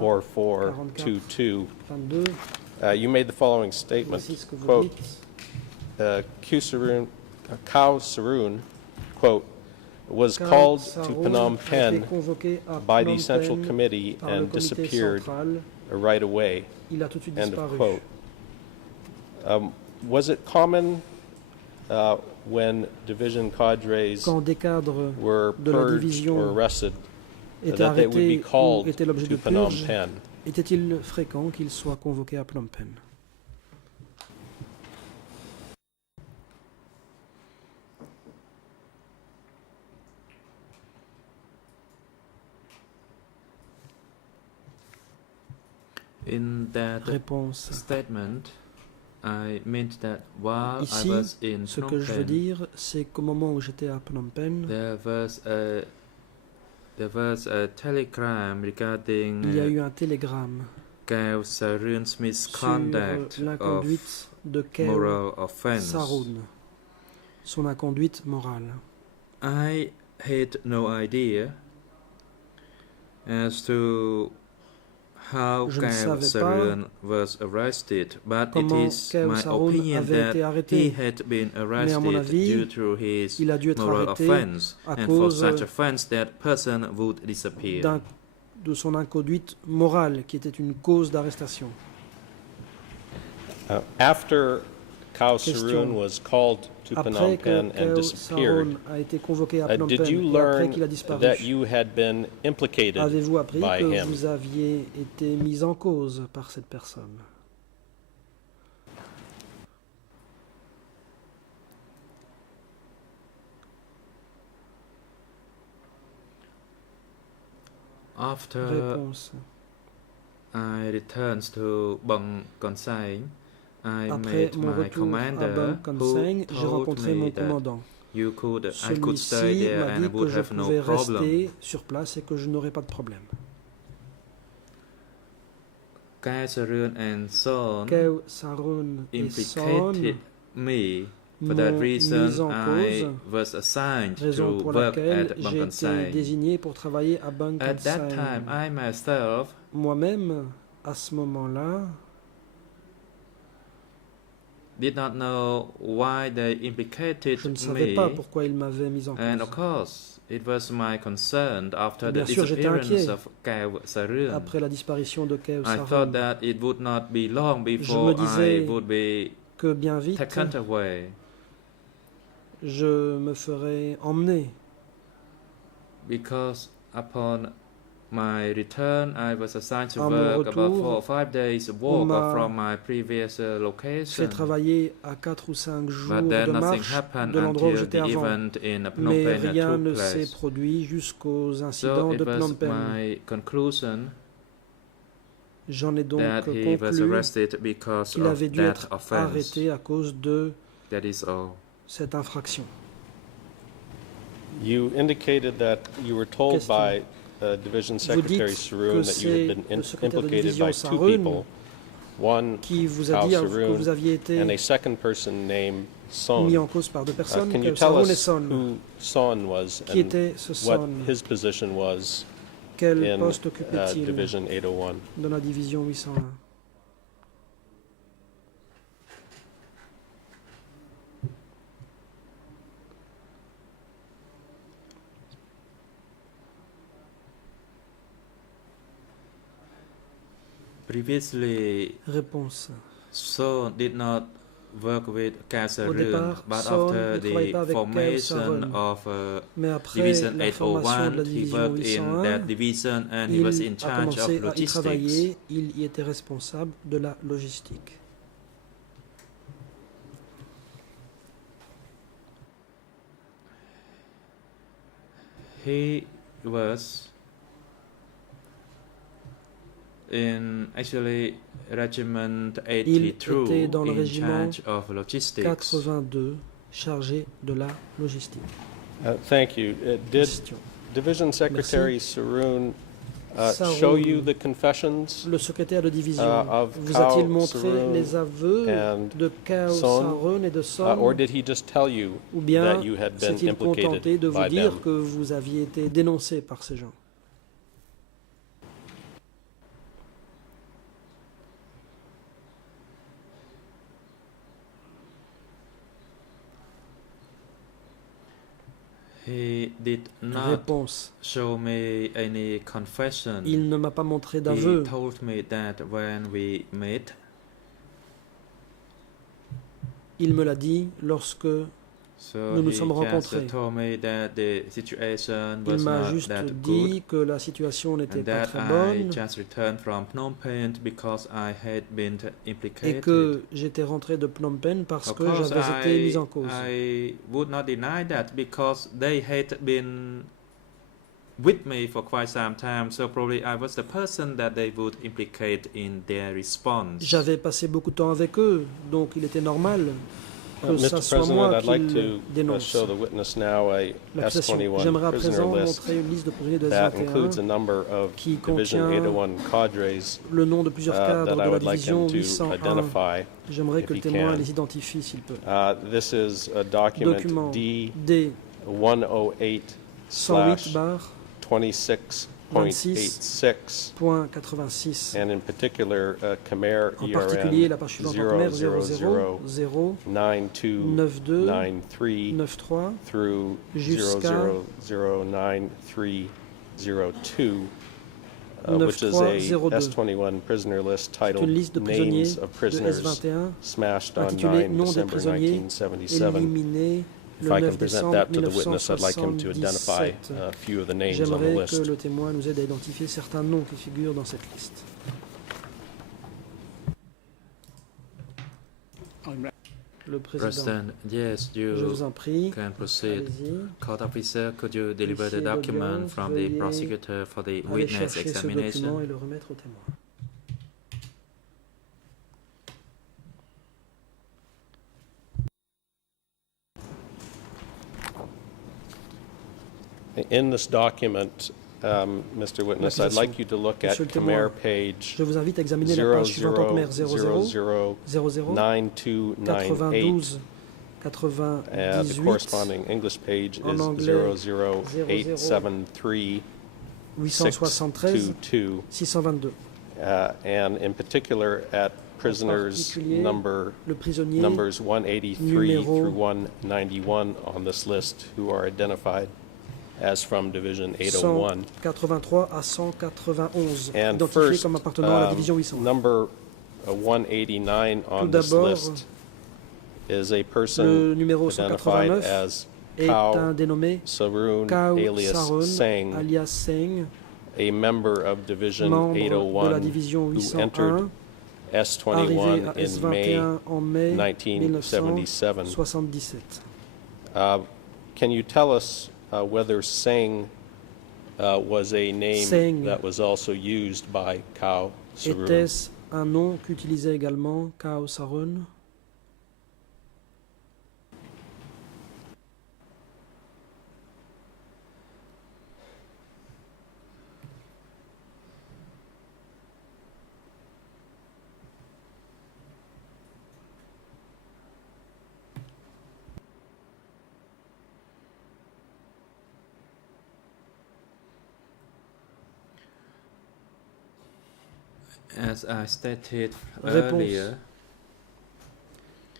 00434422. 22. You made the following statement, Voici ce que vous quote, dites. Kao Saroon, quote, was Kao called to Saron Phnom a été Penh convoqué à by Phnom the Central Penh Committee par le and comité disappeared central. right away, Il a tout de suite end of disparu. quote. Was it common when division cadres Quand des cadres were de la purged division or arrested étaient that they would be arrêtés ou called étaient l'objet to de Phnom purge, Penh? était-il fréquent qu'ils soient convoqués à Phnom Penh? In that Réponse. statement, I meant that while Ici, I was in ce Phnom que je veux Penh, dire, c'est qu'au moment où j'étais à Phnom Penh, there was a telegram regarding il y a eu un télégramme Keo Sarun's sur misconduct of l'inconduite de Keo moral offense. Sarun, son inconduite morale. I had no idea as to how Je ne Keo savais Sarun was arrested, but it comment is Keo my Sarun opinion avait été that he arrêté. had been Mais à mon arrested avis, due to his Il a dû être moral arrêté offense, à and for cause such offense that person would disappear. de son inconduite morale, qui était une cause d'arrestation. After Khao Question. Sarun was called to Après Phnom que Penh and Keo disappeared, Sarun a été convoqué à Phnom did Penh you et après learn qu'il a disparu, that you had been implicated avez-vous appris by que him? vous aviez été mis en cause par cette personne? After Réponse. I returned to Bang Konsang, I Après met mon my retour à commander Bang who Konsang, j'ai told rencontré me mon that commandant. I could stay Celui-ci there m'a and I dit que would je have no pouvais problem. rester sur place et que je n'aurais pas de problème. Keo Sarun and Son Keo Sarun et Son implicated me. For that m'ont mis reason, en I cause, was assigned raison to pour work laquelle at j'ai été Bangkonsang. désigné pour travailler à Bang At that time, Konsang. I myself Moi-même, à ce moment-là, did not know why they implicated je ne savais pas me, pourquoi ils m'avaient mis en and cause. of course, it was my concern after Bien the sûr, j'étais disappearance inquiet. of Keo Sarun. Après la disparition de Keo I thought Sarun, that it would not be long je before me disais I would be que bien vite, taken away. je me ferais emmener. Because upon my return, I was assigned to À mon work about retour, 4 or 5 days on walk m'a from my previous Fait location. travailler à 4 ou 5 jours But de then nothing marche happened de l'endroit où until j'étais the avant. event in Phnom Mais Penh rien took ne s'est place. produit jusqu'aux So incidents it de was Phnom Penh. my conclusion J'en ai donc that he was conclu arrested because qu'il of avait dû that être offense. arrêté à cause de That is all. cette infraction. You indicated that you were told Question. by Division Secretary dites Sarun que that you had c'est been le secrétaire de implicated division by two Sarun people, one Qui vous a Khao dit que Sarun vous aviez and a été second person named mis Son. en cause par deux personnes, Can you Keo tell Sarun et us Son. who Son was Qui and était ce what Son? his position was Quel in poste occupait-il Division 801? dans la division 801? Previously, Réponse. Son did not work with Keo Au Sarun, départ, but Son after ne travaillait the pas avec Keo formation Sarun. of Mais après Division la formation de 801, la he division worked in 801, that division and he was in il a charge of commencé à y logistics. travailler, il y était responsable de la logistique. He was actually Regiment était 82 dans le in régiment charge of logistics. 82, chargé de la logistique. Thank you. Did Question. Division Secretary Sarun show Sarun, you the confessions Le secrétaire de division of vous a-t-il Khao montré Sarun les aveux and de Keo Son, Sarun et de Son, or did he just tell you ou bien that you had been s'est-il contenté implicated de vous by dire them? que vous aviez été dénoncé par ces gens? He did not Réponse. show me any confession. Il ne m'a pas montré He d'aveu. told me that when we met, Il me l'a dit lorsque so nous nous he sommes just rencontrés. told me that the situation Il was m'a not juste that dit good que la situation n'était and pas that très I bonne just returned from Phnom Penh because I had been et implicated. que j'étais rentré de Phnom Penh parce Of que course, j'avais été mis en cause. I would not deny that because they had been with me for quite some time, so probably I was the person that they would implicate in their response. J'avais passé beaucoup de temps avec eux, donc il était normal que ça Mr. soit President, moi I'd like qui to dénonce. show the witness now a L'accusation. S21 J'aimerais à prisoner présent list montrer une liste de prisonniers de that includes a S21 number of qui Division contient 801 cadres le nom de plusieurs cadres that de I la would like division him to 801. identify. J'aimerais que if le he témoin can. les identifie s'il peut. This is a document Document D D 108 108 bar 26.86, .86. and in particular, Khmer En particulier, la ERN page suivante en Khmer 00 0 92 9293 93 through jusqu'à 009302, which is a 9302. S21 prisoner list C'est une titled liste de prisonniers Names of de Prisoners S21 Smashed on intitulée 9 Nom des December prisonniers 1977. éliminés If le I can 9 present décembre that to the witness, I'd like him to identify 1977. a few of the names on the J'aimerais que list. le témoin nous aide à identifier certains noms qui figurent dans cette liste. Le président, President, yes, je you vous en prie, can proceed. allez-y. Court officer, could you deliver the Officier document d'audience, from the veuillez prosecutor for the Allez witness chercher ce document examination? et le remettre au témoin. In this document, Mr. Witness, I'd like you to look at Monsieur le Khmer témoin, page Je vous invite à examiner la page suivante en Khmer 00 00 009298, 92 and the 98 corresponding English page En is anglais, 00873 873 622, 622. and in particular at prisoners particulier, le prisonnier numbers 183 numéro through 191 on this list, who are identified as from Division 801. 183 à 191, And identifiés first, comme appartenant à la division 800. number 189 on Tout this d'abord, list is a Le person numéro identified 189 as est un Kao dénommé Saroon, Kao alias Sarun, Singh, alias Singh, a member of Division membre de la 801 division who 801, entered arrivé S21 à in May S21 en mai 1977. 1977. Can you tell us whether Singh was a name Singh that was also used by Kao Saroon? Était-ce un nom qu'utilisait également Kao Sarun? As I stated Réponse. earlier,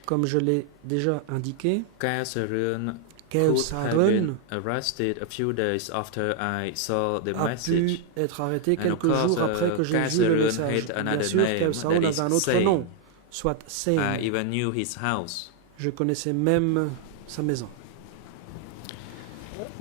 Comme je l'ai déjà indiqué, Kao Sarun Kao could have been Sarun arrested a few days after I saw the a message. pu être arrêté And of quelques jours course, après que j'ai Kao vu le Sarun message. had Bien another sûr, name Kao Sarun that avait is un autre Singh. nom, soit Singh. I even knew his house. Je connaissais même sa maison.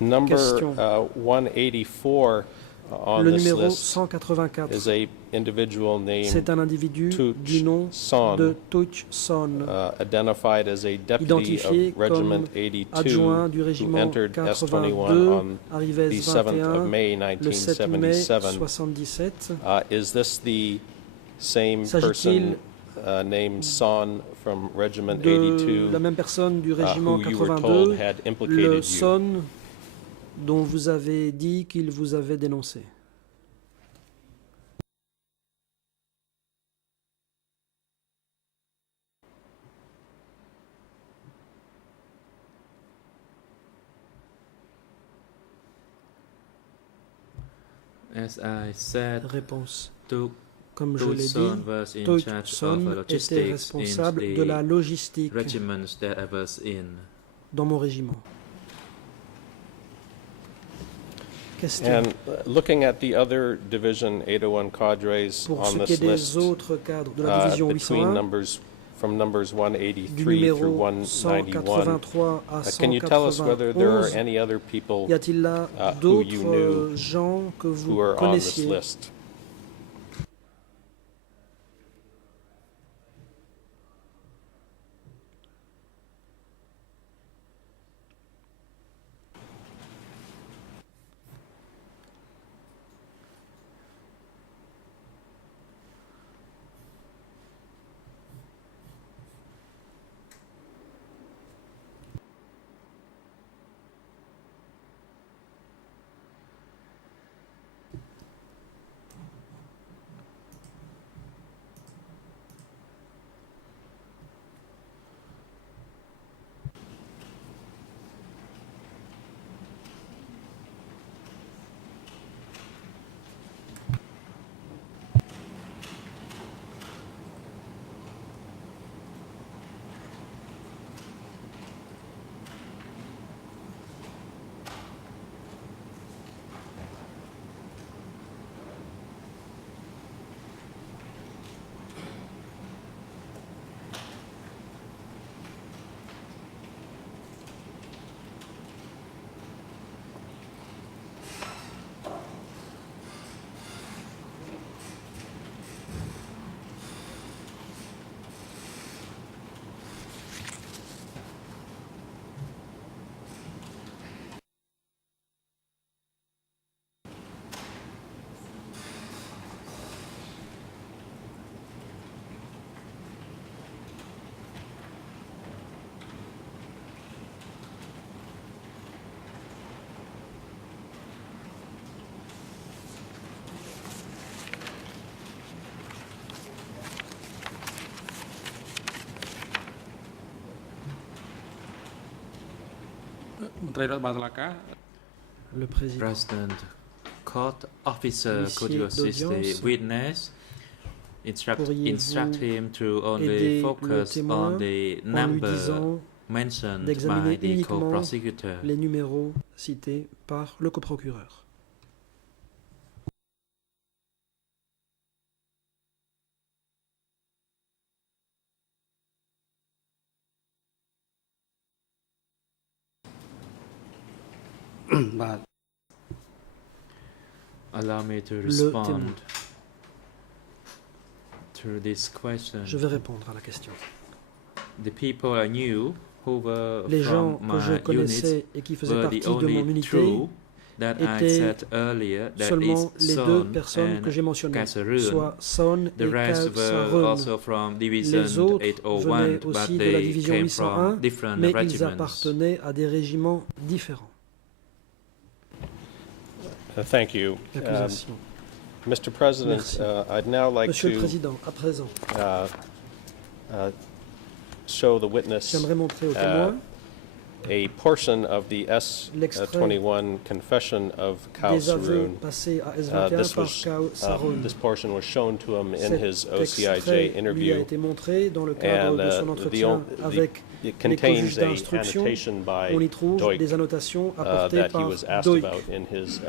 Number Question. 184 on Le this numéro list 184, is a individual named c'est un individu Tuch du nom Son, de Tuch Son, identified as a deputy identifié of Regiment comme 82 adjoint du who régiment entered S21 82, on arrivé à the 7th of S21 May le 7 mai 1977. 77. Is this the same S'agit-il person named Son from Regiment de 82 la même personne du régiment who you were told 82, had le implicated you? Son dont vous avez dit qu'il vous avait dénoncé? As I said, Réponse. Tuk Comme je l'ai dit, Son was in Tuch charge of Son était logistics responsable in de la the logistique regiments that I was in. dans mon régiment. Question. And looking at the other Division 801 cadres Pour on ce qui est this des list, autres cadres de la division between 801, numbers from numbers du 183 through numéro 191, 183 à can you tell us whether there are 191, any other people y a-t-il là who you d'autres knew gens que who vous are on this connaissiez list? Le président. President, court officer, could you assist the witness? Instruct him to only focus on the number mentioned by the co-prosecutor. Les numéros cités par le coprocureur. Allow me to respond to this question. Je vais répondre à la question. The people I knew who were Les gens from que je my connaissais units et qui faisaient were partie the de mon only unité two that I étaient said earlier, that seulement is les deux Son personnes que j'ai and mentionnées, Kasserun. soit Son The et rest were Kasserun. also from Division Les autres 801, venaient but aussi de la they division came 801, from different mais ils regiments. appartenaient à des régiments différents. Thank you. L'accusation. Mr. President, Merci. I'd now like Monsieur le to Président, à présent, show the witness j'aimerais montrer au témoin a portion of the l'extrait S-21 confession of Khao des aveux Sarun. passés à S21 par Khao Sarun. This portion was shown to him in Cet his extrait OCIJ lui a interview, été montré dans le cadre and de son entretien avec it les contains co-juges a d'instruction. annotation by On y trouve Doig des annotations apportées that he par was asked Doig, about in his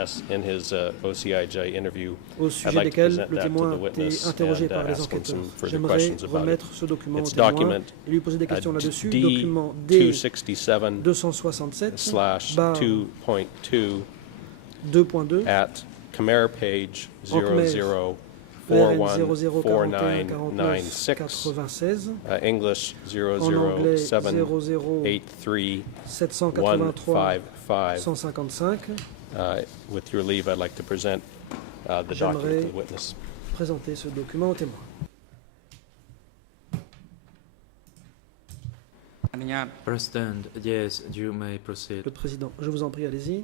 OCIJ interview. au I'd sujet like to desquels present le that to témoin the a été witness interrogé and par les ask him enquêteurs. some further J'aimerais questions about it. remettre ce document au It's témoin document et lui poser des questions là-dessus. D Document D 267 267 barre 2.2 2.2 at Khmer page en Khmer, PRN 00414996, 0046, English en anglais 00783 783 155. 155. With your leave, I'd like to present the document to the witness. Présenter ce document au témoin. President, yes, you may proceed. Le Président, je vous en prie, allez-y.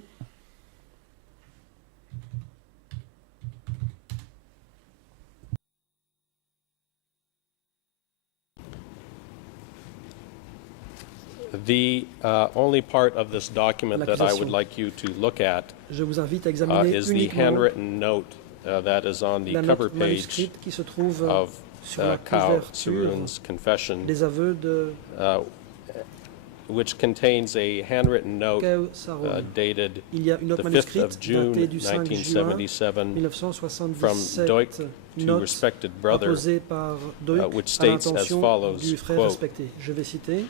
The only part of this document that I would like you to look at Je vous invite à examiner is the uniquement handwritten note that is on the la cover note page manuscrite qui se trouve of sur la Khao couverture Sarun's confession, des aveux de which contains a handwritten note Khao Sarun. dated Il y a une the note 5th manuscrite of June datée du 5 juin 1977 from 1977, Doig to note respected brother, apposée par Doig which à states as l'intention follows, du frère quote, respecté. Je vais citer.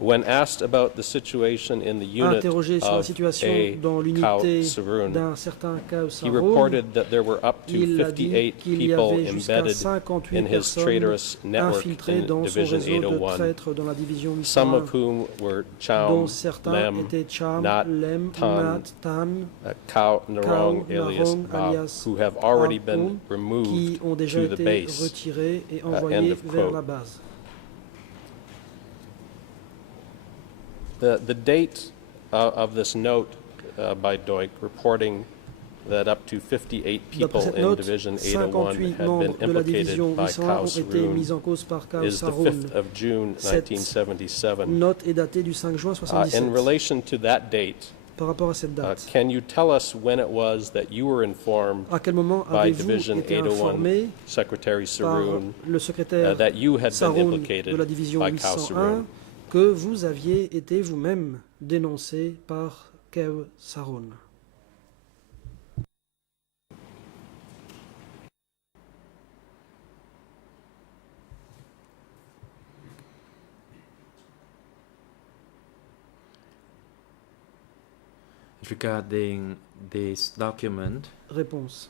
when asked about the situation in the unit Interrogé sur la of situation a dans Khao l'unité Sarun, d'un certain Khao he Sarun, reported that there were up to il a dit 58 qu'il y people avait jusqu'à embedded 58 in his personnes traitorous network infiltrées in dans son Division réseau de 801, traîtres dans la division some 801, of whom were dont Chaum, certains Lem, étaient Cham, Nat, Lem, Tan, Nat, Tan, Khao Narong Khao alias Narong Bob, alias who have already Bob, been removed qui ont déjà to the été base. retirés et End envoyés of vers quote. la base. The date of this note by Doig reporting that up to 58 people D'après cette in note, Division 801 58 had been membres de la implicated division by 801 Khao ont été mis Sarun en cause par Khao is the Sarun. 5th of June Cette 1977. note est datée du 5 juin In 1977. relation to that date, Par rapport à cette date, can you tell us when it was that you were informed à quel moment by avez-vous Division été 801 informé Secretary par Sarun le secrétaire that you had been Sarun de implicated la division by Khao 801 Sarun? que vous aviez été vous-même dénoncé par Khao Sarun? Regarding this document, Réponse.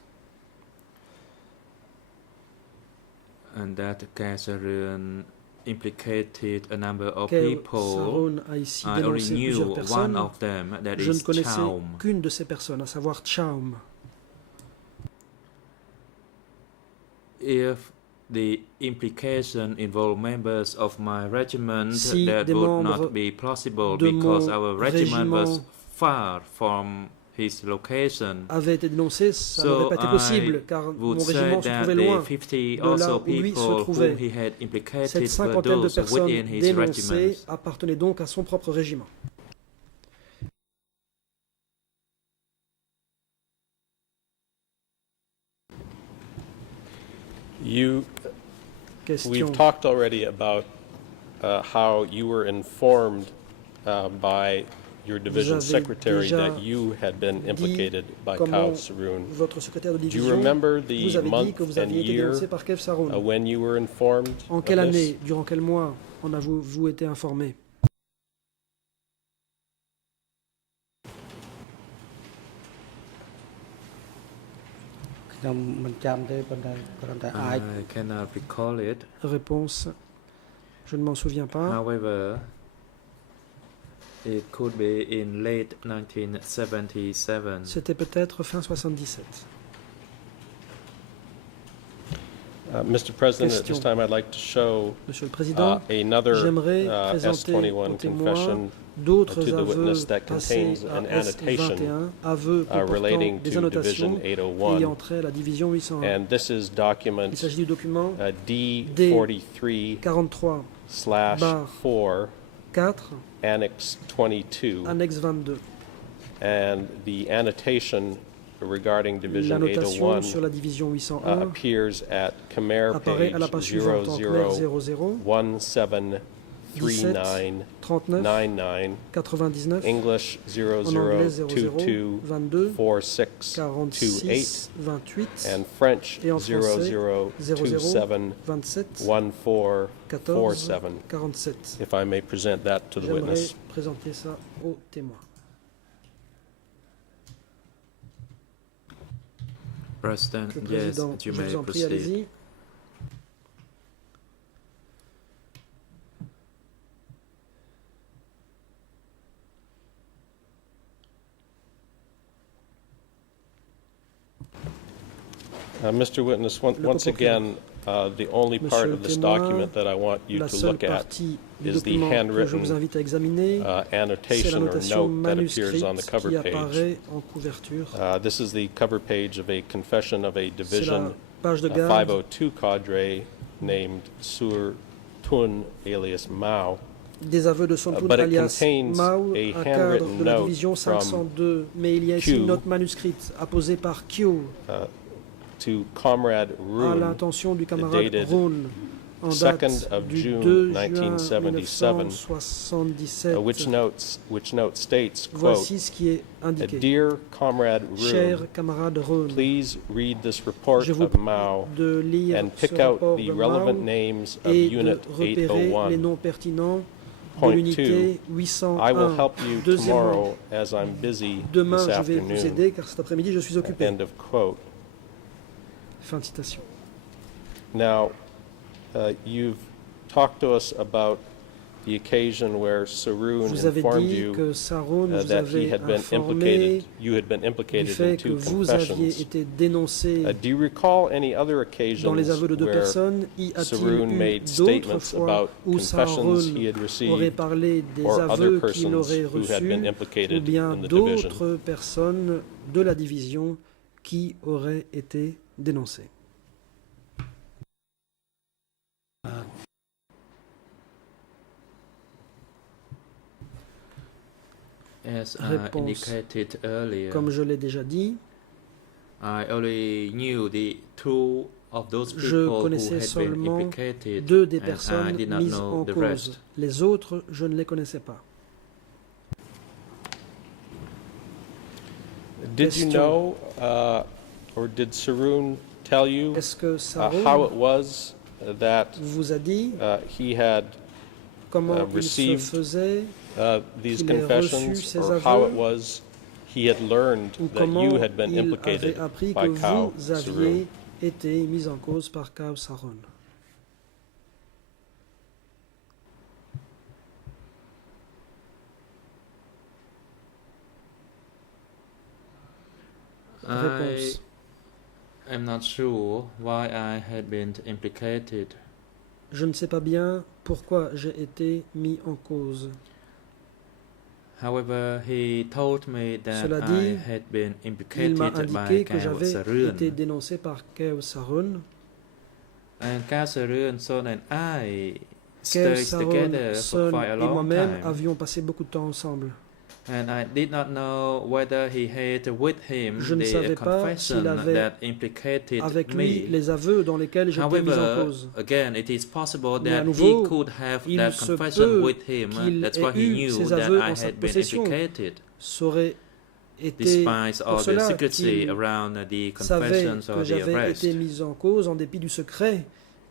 and that Kasserun implicated a number of Khao people, Sarun a ici I only dénoncé knew plusieurs one personnes. of them, that Je ne is connaissais Chaum. qu'une de ces personnes, à savoir Chaum. If the implication involved members of my regiment, Si that des would membres not be possible de because mon our regiment was régiment far from his location. Avait été dénoncé, ça So n'aurait pas été possible, car mon would say régiment se that trouvait the loin 50 de là also où lui se people trouvait. whom he had implicated Cette were cinquantaine de those personnes within his dénoncées regiment. appartenaient donc à son propre régiment. We've talked already about how you were informed by your division secretary that you had been implicated by Kao Saroun. Do you remember the month and year when you were informed En quelle année, durant quel mois en avez-vous été informé? I cannot recall it. Réponse, je ne m'en souviens pas. However, it could be in late 1977. C'était peut-être fin 77. Mr. President, at this time I'd like to show Monsieur le Président, another j'aimerais présenter S21 au témoin confession d'autres to the aveux witness that passés contains à an annotation S21, aveux comportant relating des to annotations Division ayant 801. trait à la division 801. And this is Il document s'agit du document D43/4 43/4, Annex 22. annexe 22. And the annotation regarding Division L'annotation sur 801 la division 801 appears at Khmer apparaît à la page suivante en Khmer 00 001739 39 99, English en anglais 00 0022 22 4628 46 28 and French et en français 0027 27 1447. 14 47. If I may present that to the J'aimerais witness. présenter ça au témoin. President, Le yes, Président, you je may vous en prie, proceed. allez-y. Mr. Witness, once again, the only part Monsieur of this témoin, document that I want you La to seule look at partie du is the document que je vous handwritten invite à examiner, c'est annotation or l'annotation note that appears on the manuscrite cover qui page. apparaît en couverture. This is the cover page of a confession of a C'est la Division page de garde 502 cadre named Sur Tun alias Mao. des aveux de Son Tun but it alias contains Mao, a un cadre handwritten de la note division from 502, mais il y a ici une Q. note manuscrite apposée par Kyo To Comrade à Roon, l'intention du camarade dated Roon en 2nd date of du June 2 juin 1977, 1977. which note states, quote, Voici ce qui est indiqué. Dear Comrade Roon, Cher camarade Roon, please read this report je vous of Mao prie de lire and ce pick out rapport the de relevant Mao names of et Unit de repérer les 801. noms pertinents de Point l'unité 2, 801. I will help you Deuxièmement, tomorrow as I'm busy demain this je vais vous afternoon. aider car cet après-midi je suis occupé. End of quote. Fin de citation. Now, you've talked to us about the occasion where Saroun Vous avez informed dit you que Saroun vous that he avait had been informé you had been du implicated in fait que two vous aviez confessions. été dénoncé Do you recall any other dans occasions les aveux de deux where personnes. Y a-t-il Saroun eu made d'autres statements fois about où confessions Saroun he had aurait received parlé des or other aveux qu'il persons aurait who had been reçus ou implicated bien in the division? d'autres personnes de la division qui auraient été dénoncées? As Réponse. indicated earlier, Comme je l'ai déjà dit, I only knew the two of those je people who connaissais had been seulement implicated, deux des and I personnes did not mises know en the cause. rest. Les autres, je ne les connaissais pas. Did you Question. know, or did Saroun tell you Est-ce que how Saroun it was that vous a dit he had comment il se received faisait these qu'il ait confessions, reçu ces or how it aveux, was he had learned ou that comment you had been il avait implicated appris by que Kao vous aviez Saroun? été mis en cause par Kao Saroun? Réponse. I'm not sure why I had been implicated. Je ne sais pas bien pourquoi j'ai été mis en cause. However, he told me that Cela I dit, had been Il implicated m'a by indiqué que Kao j'avais été Saroun. dénoncé par Kao Saroun. And Kao Saroun, Son and I Kao stayed Saroun, together for Son quite a et long moi-même time. avions passé beaucoup de temps ensemble. And I did not know whether he had with him Je ne savais the pas confession s'il avait that implicated avec lui me. les aveux dans lesquels j'étais mis en However, cause. again, it is possible Mais à that nouveau, he could have il that se confession peut with him. qu'il That's ait why he eu knew ces that aveux I en sa had been possession. implicated. Ça aurait été Despite pour all the cela secrecy qu'il around the savait confessions que or the j'avais arrest. été mis en cause en dépit du secret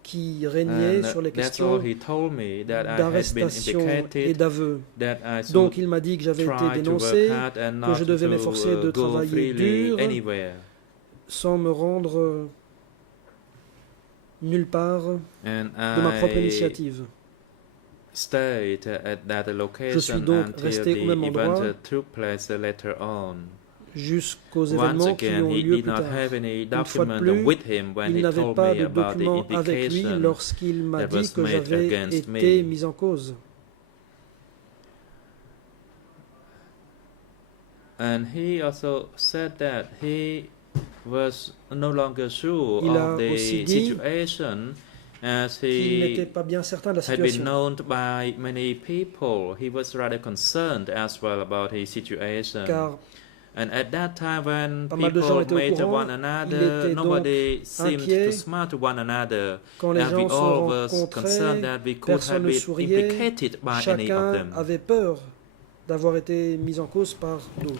qui régnait sur les That's all questions he told me, that I had been d'arrestation et implicated, d'aveux. that I should Donc il m'a dit que j'avais été try to work dénoncé, hard and que not je devais to m'efforcer de go travailler freely dur anywhere. sans me rendre nulle part And de ma propre I initiative. stayed at that Je suis location donc until resté the au même endroit event took place later on. jusqu'aux Once événements qui again, ont he lieu did plus not tard. have any Une fois de document plus, with him when il he n'avait told pas me de about the document avec lui implication lorsqu'il m'a that dit was que made j'avais against été me. mis en cause. And he also said that he was no longer sure Il a of the aussi dit situation as qu'il n'était he pas bien certain de la had been situation. known by many people. He was rather concerned as well about his situation. Car And at that time when pas mal de gens people étaient au met courant, one il another, était nobody donc seemed inquiet. to smile to one another. Quand les And we gens se all was rencontraient, concerned that we could have personne ne been souriait, implicated by any of chacun them. avait peur d'avoir été mis en cause par d'autres.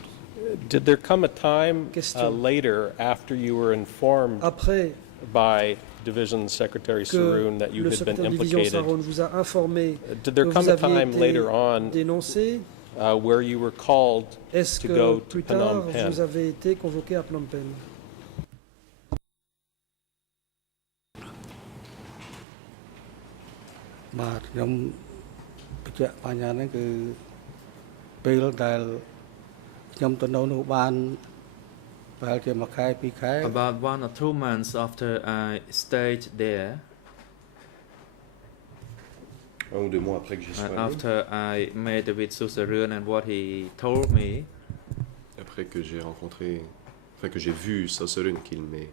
Did there come a time Question. later after you were informed Après by Division Secretary que Saroun that you le had been secrétaire de division implicated? Saroun vous a informé Did que there come vous a aviez time later été on dénoncé, where you were called est-ce to que go to plus tard Phnom Penh? vous avez été convoqué à Phnom Penh? Bah, ខ្ញុំបញ្ជាក់បញ្ហាហ្នឹងគឺពេលដែលខ្ញុំទៅនៅនោះបានប្រហែលជាមួយខែ2ខែ About 1 or 2 months after I stayed there, Un ou 2 mois après que j'y sois and allé, after I met with Susarun and what he told me, après que j'ai rencontré, enfin que j'ai vu Saosurun qu'il m'ait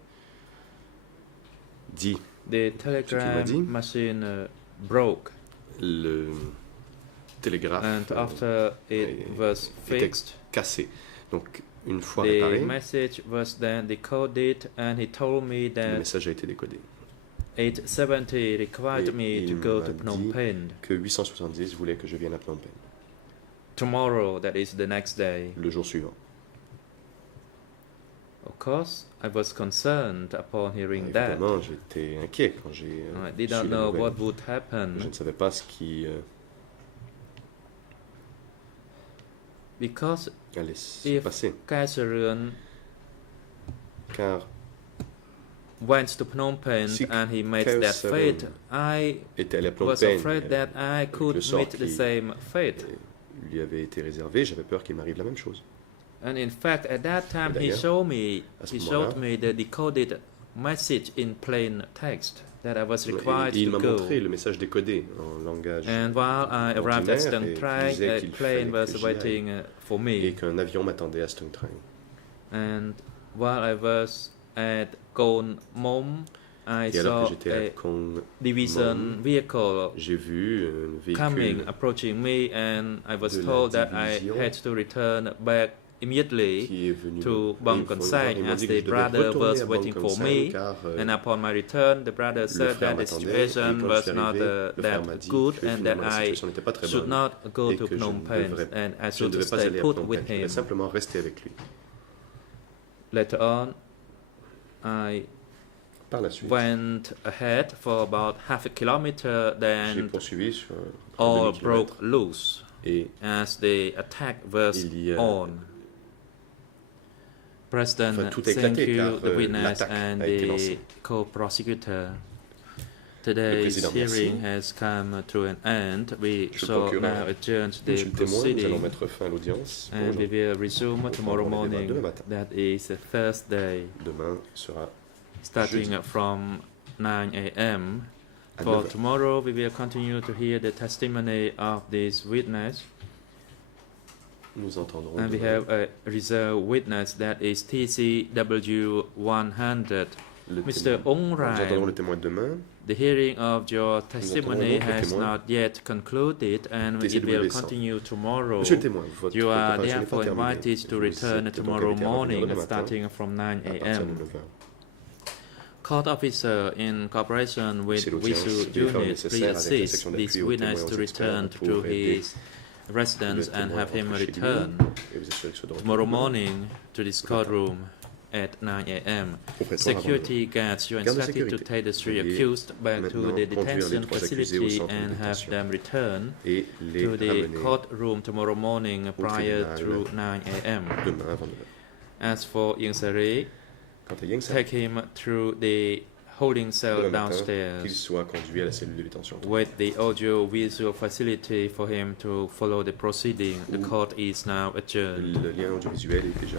dit, the dit. telegram machine broke, le télégraphe and after it was était fixed, cassé. Donc une fois the réparé, message was then decoded, and he told me le that message a été décodé. 870 required Et me to il go m'a to Phnom dit Penh. que 870 voulait que je vienne à Phnom Penh Tomorrow, that is the next day. le jour suivant. Of course, I was concerned upon hearing that. Évidemment, j'étais inquiet quand j'ai I did su not la know nouvelle. what would Je happen ne savais pas ce qui because allait se if passer, Kaiserun car went to Phnom Penh Si and he made that Kaiserun fate, I était allé à Phnom was Penh, afraid that I could le sort meet the qui- same fate. lui avait été réservé, j'avais peur qu'il m'arrive la même chose. And in fact, at that time, he D'ailleurs, showed me à ce he moment-là- showed me the decoded message in plain text that I was required Et il to m'a go. montré le message décodé en langage And while I arrived at ordinaire, Stung et Trai, disait a qu'il plane fallait was que j'y aille. waiting for et me. qu'un avion m'attendait à Stung Treng. And while I was at Kon Mom, I Et alors saw que j'étais à a Kong, division Mom, vehicle j'ai vu un coming, véhicule approaching me, and I was de la told that I division had to return back immediately qui est venu to Bang Kon Sai, ils m'ont as dit que the je devais brother retourner was à waiting Bang for Kon me. Sai, car And upon my return, the brother le said frère that the m'attendait, et situation quand je was suis not arrivé, le frère m'a that dit good, que and that finalement la I situation n'était pas très should bonne not go et to que je Phnom ne Penh, devrais- and I je ne should devais pas stay aller à put Phnom with Penh, je devais him. simplement rester avec lui. Later on, I Par la suite, went ahead for about half a kilometer, j'ai then poursuivi sur un all demi-kilomètre broke loose et as the attack was il y a on. President, Enfin, tout a thank éclaté, you, car, the witness l'attaque and a été the lancée. co-prosecutor. Le Today's président, hearing merci. has come to an end. We Monsieur le shall procureur, now adjourn the Monsieur le témoin, nous allons proceeding, mettre fin à l'audience. and we will resume tomorrow reprendrons les débats morning. demain matin. That is the Thursday, Demain sera starting Jeudi. from 9 a.m. à For 9h. tomorrow, we will continue to hear the testimony of this witness, Nous entendrons and we demain have a reserve witness that is TCW 100 Mr. Ong Nous entendrons le Rai, témoin demain. the hearing of your testimony entendrons donc le has témoin. not yet concluded and it Décédé le will décembre. continue tomorrow. Monsieur le témoin, votre You are comparaison n'est pas therefore terminée. invited to Vous return êtes donc tomorrow invité à revenir morning demain matin starting from 9 à partir de a.m. 9 heures. Court officer, in cooperation with C'est l'audience Visu de faire le unit, nécessaire please avec la assist section this d'appui aux witness témoins to et aux experts return pour to aider his residence le and témoin have him rentre chez lui return et vous assurer que ce soit de retour tomorrow demain. morning to this courtroom at 9 a.m. Au prétoire avant Security guards, you are Garde de instructed to sécurité. take the three Veuillez accused back to maintenant the conduire les detention trois accusés au facility centre de and have détention them return et les to the ramener courtroom tomorrow morning prior tribunal to 9 a.m. demain avant 9 heures. As for Yang Sari, Quant à Yang Sa, take him through the holding cell demain matin, qu'il downstairs soit conduit à la cellule de détention. with the audio-visual facility for him to follow the proceeding. The court is now adjourned. Le lien audiovisuel est déjà...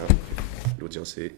L'audience est